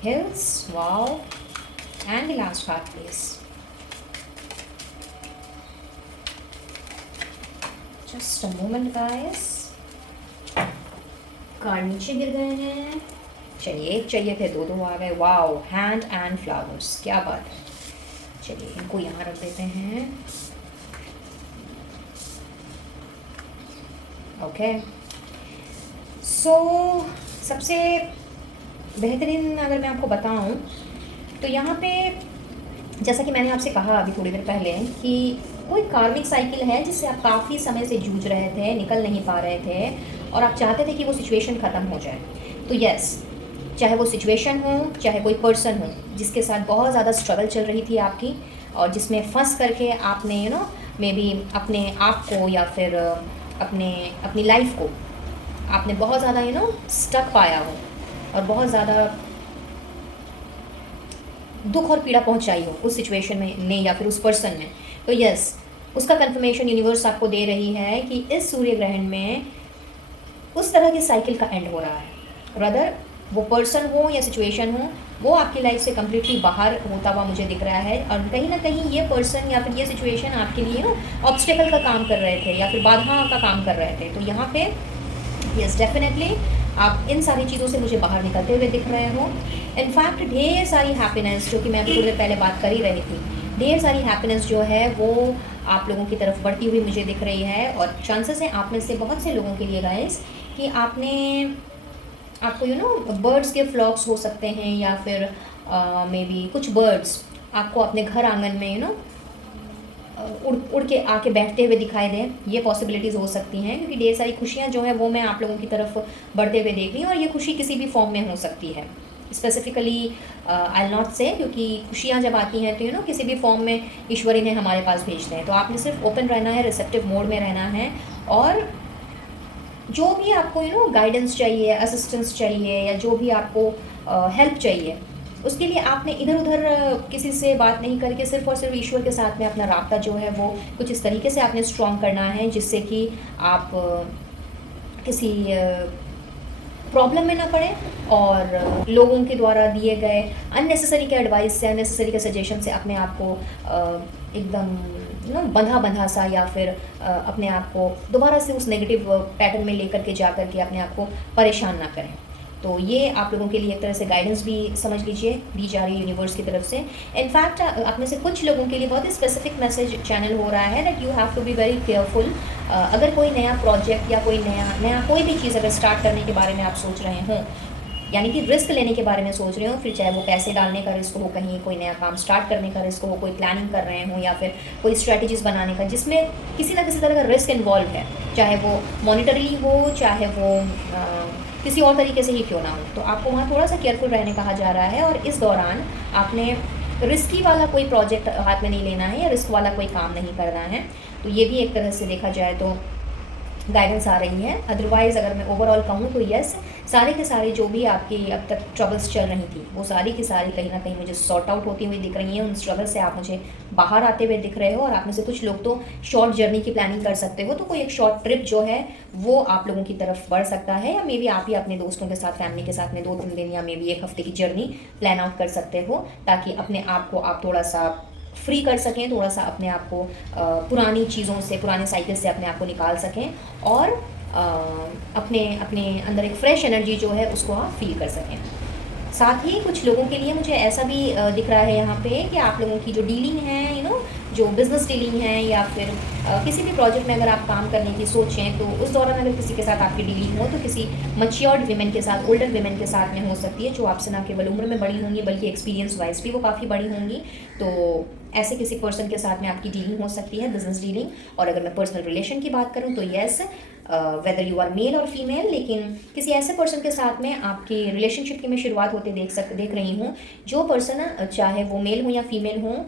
Hills, wow, and the last card please. Just a moment guys, card नीचे गिर गए हैं। चलिए, एक चाहिए थे, 2 आ गए। वाओ, हैंड एंड फ्लावर्स, क्या बात है। चलिए इनको यहाँ रख देते हैं। ओके, सो सबसे बेहतरीन अगर मैं आपको बताऊं तो यहाँ पे जैसा कि मैंने आपसे कहा अभी थोड़ी देर पहले कि कोई कार्मिक साइकिल है जिससे आप काफ़ी समय से जूझ रहे थे, निकल नहीं पा रहे थे और आप चाहते थे कि वो सिचुएशन ख़त्म हो जाए। तो यस, चाहे वो सिचुएशन हो, चाहे कोई पर्सन हो जिसके साथ बहुत ज़्यादा स्ट्रगल चल रही थी आपकी और जिसमें फंस करके आपने मे बी अपने आप को या फिर अपनी लाइफ को आपने बहुत ज़्यादा स्टक पाया हो और बहुत ज़्यादा दुख और पीड़ा पहुंचाई हो उस सिचुएशन में या फिर उस पर्सन में। तो यस, उसका कंफर्मेशन यूनिवर्स आपको दे रही है कि इस सूर्य ग्रहण में उस तरह की साइकिल का एंड हो रहा है। रदर वो पर्सन हो या सिचुएशन हो, वो आपकी लाइफ से कम्प्लीटली बाहर होता हुआ मुझे दिख रहा है और कहीं ना कहीं ये पर्सन या फिर ये सिचुएशन आपके लिए ऑब्स्टेकल का काम कर रहे थे या फिर बाधा का काम कर रहे थे। तो यहाँ पे यस डेफिनेटली आप इन सारी चीज़ों से मुझे बाहर निकलते हुए दिख रहे हो। इनफैक्ट ढेर सारी हैप्पीनेस, जो कि मैं अभी थोड़ी देर पहले बात कर ही रही थी, ढेर सारी हैप्पीनेस जो है वो आप लोगों की तरफ बढ़ती हुई मुझे दिख रही है। और चांसेस हैं आप में से बहुत से लोगों के लिए गाइस कि आपको बर्ड्स के फ्लॉक्स हो सकते हैं या फिर मे बी कुछ बर्ड्स आपको अपने घर आंगन में उड़ के आके बैठते हुए दिखाई दें। ये पॉसिबिलिटीज़ हो सकती हैं क्योंकि ढेर सारी खुशियाँ जो हैं वो मैं आप लोगों की तरफ बढ़ते हुए देख रही हूँ और ये खुशी किसी भी फॉर्म में हो सकती है। स्पेसिफिकली आई नॉट से, क्योंकि खुशियाँ जब आती हैं तो किसी भी फॉर्म में ईश्वर इन्हें हमारे पास भेजते हैं। तो आपने सिर्फ ओपन रहना है, रिसेप्टिव मोड में रहना है और जो भी आपको गाइडेंस चाहिए, असिस्टेंस चाहिए, या जो भी आपको हेल्प चाहिए, उसके लिए आपने इधर उधर किसी से बात नहीं करके सिर्फ और सिर्फ ईश्वर के साथ में अपना राब्ता जो है वो कुछ इस तरीके से आपने स्ट्रॉन्ग करना है जिससे कि आप किसी प्रॉब्लम में ना पड़े, और लोगों के द्वारा दिए गए अननेसेसरी के एडवाइस से, अननेसेसरी के सजेशन से अपने आप को एकदम बंधा बंधा सा, या फिर अपने आप को दोबारा से उस नेगेटिव पैटर्न में लेकर के जा कर के अपने आप को परेशान ना करें। तो ये आप लोगों के लिए एक तरह से गाइडेंस भी समझ लीजिए दी जा रही है यूनिवर्स की तरफ से। इनफैक्ट आप में से कुछ लोगों के लिए बहुत ही स्पेसिफिक मैसेज चैनल हो रहा है that you have to be very careful. अगर कोई नया प्रोजेक्ट या कोई नया कोई भी चीज़ अगर स्टार्ट करने के बारे में आप सोच रहे हों, यानी कि रिस्क लेने के बारे में सोच रहे हो, फिर चाहे वो पैसे डालने का रिस्क हो, कहीं कोई नया काम स्टार्ट करने का रिस्क हो, कोई प्लानिंग कर रहे हो, या फिर कोई स्ट्रेटजीज बनाने का जिसमें किसी ना किसी तरह का रिस्क इन्वॉल्व है, चाहे वो मॉनिटरली हो, चाहे वो किसी और तरीके से ही क्यों ना हो, तो आपको वहाँ थोड़ा सा केयरफुल रहने कहा जा रहा है। और इस दौरान आपने रिस्की वाला कोई प्रोजेक्ट हाथ में नहीं लेना है, या रिस्क वाला कोई काम नहीं करना है। तो ये भी एक तरह से देखा जाए तो गाइडेंस आ रही है। अदरवाइज़ अगर मैं ओवरऑल कहूँ तो यस, सारे के सारे जो भी आपकी अब तक ट्रबल्स चल रही थी वो सारी की सारी कहीं ना कहीं मुझे सॉर्ट आउट होती हुई दिख रही हैं। उन स्ट्रगल से आप मुझे बाहर आते हुए दिख रहे हो, और आप में से कुछ लोग तो शॉर्ट जर्नी की प्लानिंग कर सकते हो, तो कोई एक शॉर्ट ट्रिप जो है वो आप लोगों की तरफ बढ़ सकता है, या मे बी आप ही अपने दोस्तों के साथ, फैमिली के साथ में 2-3 दिन या मे बी 1 हफ्ते की जर्नी प्लान आउट कर सकते हो, ताकि अपने आप को आप थोड़ा सा फ्री कर सकें, थोड़ा सा अपने आप को पुरानी चीज़ों से, पुराने साइकिल से अपने आप को निकाल सकें, और अपने अपने अंदर एक फ्रेश एनर्जी जो है उसको आप फील कर सकें। साथ ही कुछ लोगों के लिए मुझे ऐसा भी दिख रहा है यहाँ पे कि आप लोगों की जो डीलिंग है, जो बिज़नेस डीलिंग है, या फिर किसी भी प्रोजेक्ट में अगर आप काम करने की सोचें, तो उस दौरान अगर किसी के साथ आपकी डीलिंग हो तो किसी मच्योर्ड वीमेन के साथ, ओल्डर वीमेन के साथ में हो सकती है, जो आपसे ना केवल उम्र में बड़ी होंगी बल्कि एक्सपीरियंस वाइज भी वो काफ़ी बड़ी होंगी। तो ऐसे किसी पर्सन के साथ में आपकी डीलिंग हो सकती है, बिजनेस डीलिंग। और अगर मैं पर्सनल रिलेशन की बात करूँ तो yes, whether you are male और फीमेल, लेकिन किसी ऐसे पर्सन के साथ में आपकी रिलेशनशिप की मैं शुरुआत होते देख रही हूँ, जो पर्सन चाहे वो मेल हो या फीमेल हो,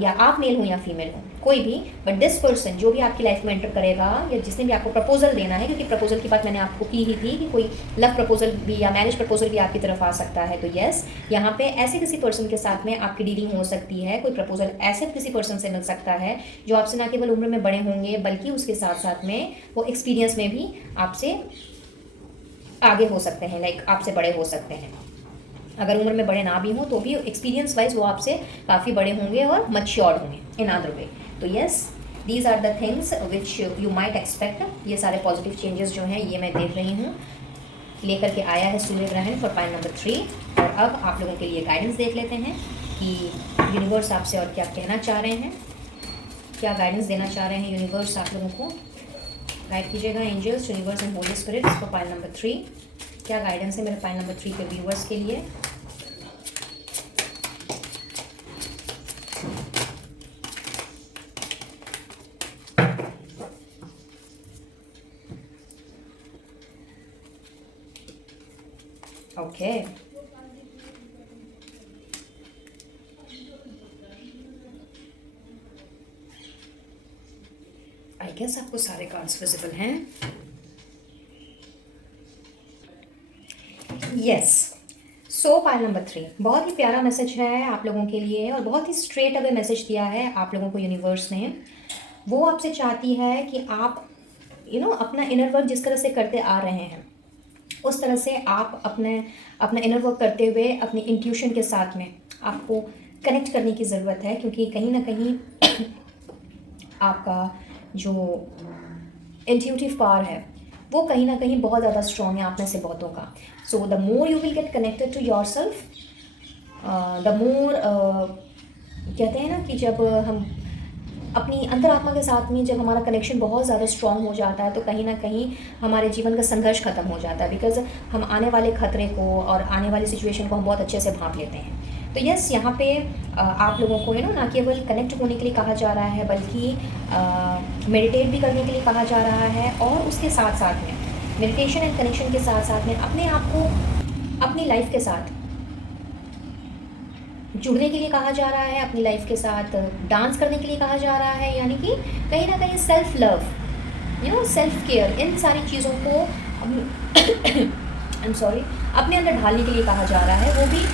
या आप मेल हो या फीमेल हो, कोई भी, बट दिस पर्सन जो भी आपकी लाइफ में एंटर करेगा, या जिसने भी आपको प्रपोजल देना है, क्योंकि प्रपोजल की बात मैंने आपको की ही थी कि कोई लव प्रपोजल भी या मैरिज प्रपोजल भी आपकी तरफ आ सकता है, तो येस, यहाँ पे ऐसे किसी पर्सन के साथ में आपकी डीलिंग हो सकती है। कोई प्रपोजल ऐसे किसी पर्सन से मिल सकता है जो आपसे ना केवल उम्र में बड़े होंगे बल्कि उसके साथ साथ में वो एक्सपीरियंस में भी आपसे आगे हो सकते हैं, लाइक आपसे बड़े हो सकते हैं। अगर उम्र में बड़े ना भी हों तो भी एक्सपीरियंस वाइज वो आपसे काफ़ी बड़े होंगे और मच्योर्ड होंगे इन अदर वे। तो yes, these are the things which you might expect. ये सारे पॉजिटिव चेंजेस जो हैं ये मैं देख रही हूँ, लेकर के आया है सूर्य ग्रहण फॉर पाइल नंबर 3। और अब आप लोगों के लिए गाइडेंस देख लेते हैं कि यूनिवर्स आपसे और क्या कहना चाह रहे हैं, क्या गाइडेंस देना चाह रहे हैं यूनिवर्स आप लोगों को। गाइड कीजिएगा angels, universe and holy spirits for pile number 3। क्या गाइडेंस है मेरे पाइल नंबर 3 के व्यूवर्स के लिए। ओके, आई गेस आपको सारे कार्ड्स विजिबल हैं। यस, सो पाइल नंबर 3 बहुत ही प्यारा मैसेज है आप लोगों के लिए, और बहुत ही स्ट्रेट अवे मैसेज दिया है आप लोगों को यूनिवर्स ने। वो आपसे चाहती है कि आप अपना इनर वर्क जिस तरह से करते आ रहे हैं उस तरह से आप अपना इनर वर्क करते हुए अपनी इंट्यूशन के साथ में आपको कनेक्ट करने की ज़रूरत है, क्योंकि कहीं ना कहीं आपका जो इंट्यूटिव पावर है वो कहीं ना कहीं बहुत ज़्यादा स्ट्रॉन्ग है आप में से बहुतों का। So the more you will get connected to yourself, the more कहते हैं ना कि जब हम अपनी अंतरात्मा के साथ में जब हमारा कनेक्शन बहुत ज़्यादा स्ट्रॉन्ग हो जाता है तो कहीं ना कहीं हमारे जीवन का संघर्ष खत्म हो जाता है, बिकॉज हम आने वाले खतरे को और आने वाली सिचुएशन को हम बहुत अच्छे से भांप लेते हैं। तो यस, यहाँ पे आप लोगों को ना केवल कनेक्ट होने के लिए कहा जा रहा है बल्कि मेडिटेट भी करने के लिए कहा जा रहा है, और उसके साथ साथ में मेडिटेशन एंड कनेक्शन के साथ साथ में अपने आप को अपनी लाइफ के साथ जुड़ने के लिए कहा जा रहा है, अपनी लाइफ के साथ डांस करने के लिए कहा जा रहा है, यानी कि कहीं ना कहीं सेल्फ लव सेल्फ केयर, इन सारी चीज़ों को आई एम सॉरी, अपने अंदर ढालने के लिए कहा जा रहा है, वो भी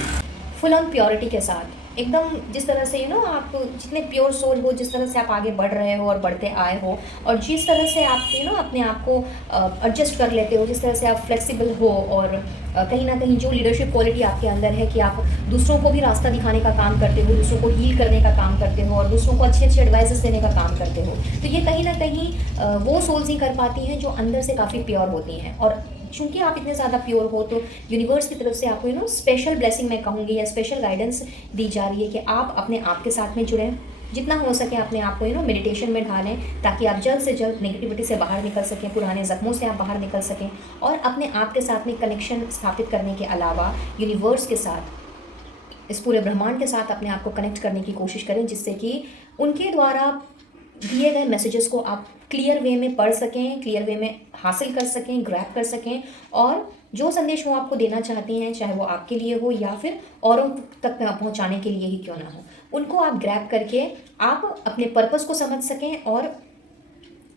फुल ऑन प्योरिटी के साथ, एकदम जिस तरह से आप जितने प्योर सोल हो, जिस तरह से आप आगे बढ़ रहे हो और बढ़ते आए हो, और जिस तरह से आप अपने आप को एडजस्ट कर लेते हो, जिस तरह से आप फ्लेक्सिबल हो, और कहीं ना कहीं जो लीडरशिप क्वालिटी आपके अंदर है कि आप दूसरों को भी रास्ता दिखाने का काम करते हो, दूसरों को हील करने का काम करते हो, और दूसरों को अच्छे अच्छे एडवाइसेस देने का काम करते हो, तो ये कहीं ना कहीं वो सोल्स ही कर पाती हैं जो अंदर से काफ़ी प्योर होती हैं। और चूँकि आप इतने ज़्यादा प्योर हो, तो यूनिवर्स की तरफ से आपको स्पेशल ब्लेसिंग मैं कहूँगी, या स्पेशल गाइडेंस दी जा रही है कि आप अपने आप के साथ में जुड़ें, जितना हो सके अपने आप को मेडिटेशन में ढालें, ताकि आप जल्द से जल्द नेगेटिविटी से बाहर निकल सकें, पुराने ज़ख्मों से आप बाहर निकल सकें, और अपने आप के साथ में कनेक्शन स्थापित करने के अलावा यूनिवर्स के साथ, इस पूरे ब्रह्मांड के साथ अपने आप को कनेक्ट करने की कोशिश करें, जिससे कि उनके द्वारा दिए गए मैसेजेस को आप क्लियर वे में पढ़ सकें, क्लियर वे में हासिल कर सकें, ग्रैब कर सकें, और जो संदेश वो आपको देना चाहती हैं, चाहे वो आपके लिए हो या फिर औरों तक पहुंचाने के लिए ही क्यों ना हो, उनको आप ग्रैब करके आप अपने पर्पस को समझ सकें, और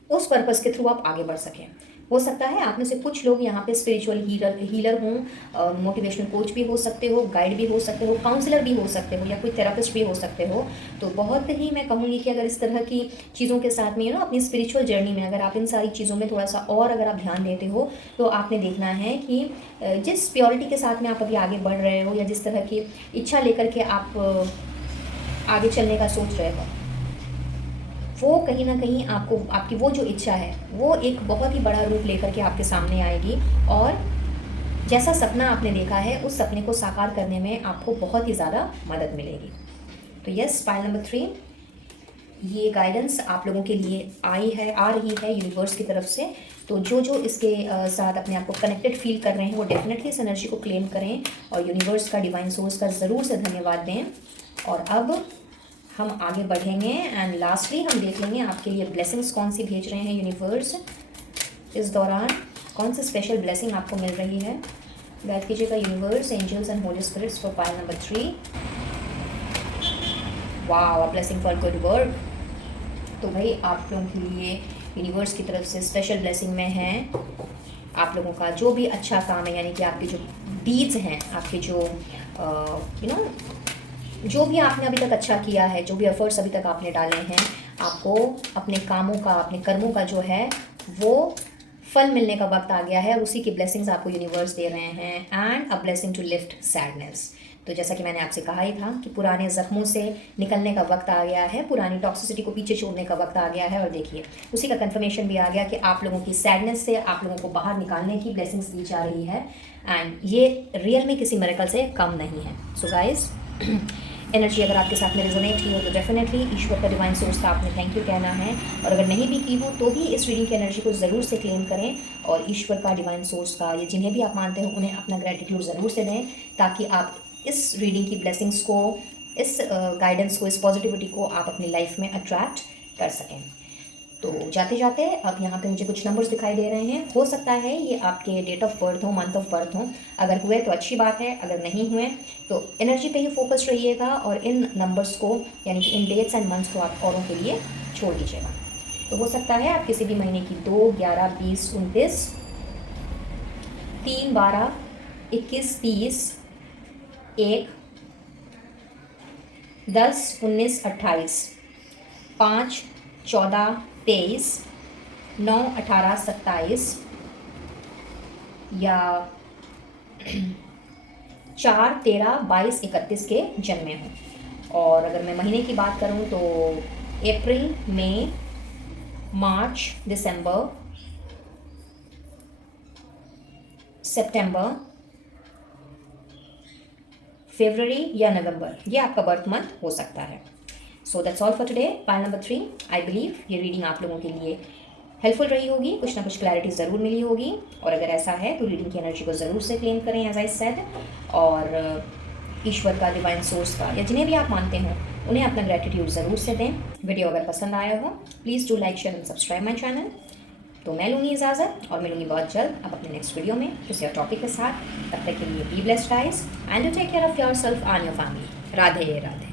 उस पर्पस के थ्रू आप आगे बढ़ सकें। हो सकता है आप में से कुछ लोग यहाँ पे स्पिरिचुअल हीलर हों, मोटिवेशनल कोच भी हो सकते हो, गाइड भी हो सकते हो, काउंसलर भी हो सकते हो, या कोई थेरापिस्ट भी हो सकते हो। तो बहुत ही मैं कहूँगी कि अगर इस तरह की चीज़ों के साथ में अपनी स्पिरिचुअल जर्नी में अगर आप इन सारी चीज़ों में थोड़ा सा और अगर आप ध्यान देते हो, तो आपने देखना है कि जिस प्योरिटी के साथ में आप अभी आगे बढ़ रहे हो, या जिस तरह की इच्छा लेकर के आप आगे चलने का सोच रहे हो, वो कहीं ना कहीं आपको आपकी वो जो इच्छा है वो एक बहुत ही बड़ा रूप लेकर के आपके सामने आएगी, और जैसा सपना आपने देखा है उस सपने को साकार करने में आपको बहुत ही ज़्यादा मदद मिलेगी। तो यस, पाइल नंबर 3, ये गाइडेंस आप लोगों के लिए आ रही है यूनिवर्स की तरफ से। तो जो जो इसके साथ अपने आप को कनेक्टेड फील कर रहे हैं, वो डेफिनेटली इस एनर्जी को क्लेम करें, और यूनिवर्स का, डिवाइन सोर्स का ज़रूर से धन्यवाद दें। और अब हम आगे बढ़ेंगे, एंड लास्टली हम देख लेंगे आपके लिए ब्लेसिंग्स कौन सी भेज रहे हैं यूनिवर्स, इस दौरान कौन सी स्पेशल ब्लेसिंग आपको मिल रही है। गाइड कीजिएगा universe, angels and holy spirits for pile number 3। Wow, blessing for good work. तो भाई आप लोगों के लिए यूनिवर्स की तरफ से स्पेशल ब्लेसिंग में है आप लोगों का जो भी अच्छा काम है, यानी कि आपके जो डीड्स हैं, आपके जो जो भी आपने अभी तक अच्छा किया है, जो भी एफर्ट्स अभी तक आपने डाले हैं, आपको अपने कामों का, अपने कर्मों का जो है वो फल मिलने का वक्त आ गया है, और उसी की ब्लेसिंग्स आपको यूनिवर्स दे रहे हैं। And a blessing to lift sadness. तो जैसा कि मैंने आपसे कहा ही था कि पुराने ज़ख्मों से निकलने का वक्त आ गया है, पुरानी टॉक्सिसिटी को पीछे छोड़ने का वक्त आ गया है, और देखिए उसी का कंफर्मेशन भी आ गया कि आप लोगों की सैडनेस से आप लोगों को बाहर निकालने की ब्लेसिंग्स दी जा रही है, एंड ये रियल में किसी मिरेकल से कम नहीं है। सो गाइस, एनर्जी अगर आपके साथ में रेजोनेट की हो तो डेफिनेटली ईश्वर का डिवाइन सोर्स का आपने थैंक यू कहना है, और अगर नहीं भी की हो तो भी इस रीडिंग की एनर्जी को ज़रूर से क्लेम करें, और ईश्वर का, डिवाइन सोर्स का, या जिन्हें भी आप मानते हो उन्हें अपना ग्रेटिट्यूड ज़रूर से दें, ताकि आप इस रीडिंग की ब्लेसिंग्स को, इस गाइडेंस को, इस पॉजिटिविटी को आप अपनी लाइफ में अट्रैक्ट कर सकें। तो जाते जाते अब यहाँ पे मुझे कुछ नंबर्स दिखाई दे रहे हैं, हो सकता है ये आपके डेट ऑफ बर्थ हो, मंथ ऑफ बर्थ हो। अगर हुए तो अच्छी बात है, अगर नहीं हुए तो एनर्जी पे ही फोकस रहिएगा, और इन नंबर्स को, यानी कि इन डेट्स एंड मंथ्स को आप औरों के लिए छोड़ दीजिएगा। तो हो सकता है आप किसी भी महीने की 2, 11, 20, 29, 3, 12, 21, 30, 1, 10, 19, 28, 5, 14, 23, 9, 18, 27, या 4, 13, 22, 31 के जन्मे हों। और अगर मैं महीने की बात करूं तो अप्रैल, मई, मार्च, दिसंबर, सितंबर, फरवरी या नवंबर, ये आपका बर्थ मंथ हो सकता है। सो that's all for today, pile number 3। I believe ये रीडिंग आप लोगों के लिए हेल्पफुल रही होगी, कुछ ना कुछ क्लैरिटी ज़रूर मिली होगी, और अगर ऐसा है तो रीडिंग की एनर्जी को ज़रूर से क्लेम करें एज आई सेड, और ईश्वर का, डिवाइन सोर्स का, या जिन्हें भी आप मानते हो उन्हें अपना ग्रेटिट्यूड ज़रूर से दें। वीडियो अगर पसंद आया हो please do like, share and subscribe my channel. तो मैं लूँगी इजाज़त, और मिलूँगी बहुत जल्द अब अपने नेक्स्ट वीडियो में किसी और टॉपिक के साथ। तब तक के लिए be blessed guys, and you take care of yourself and your family. Radhe Radhe.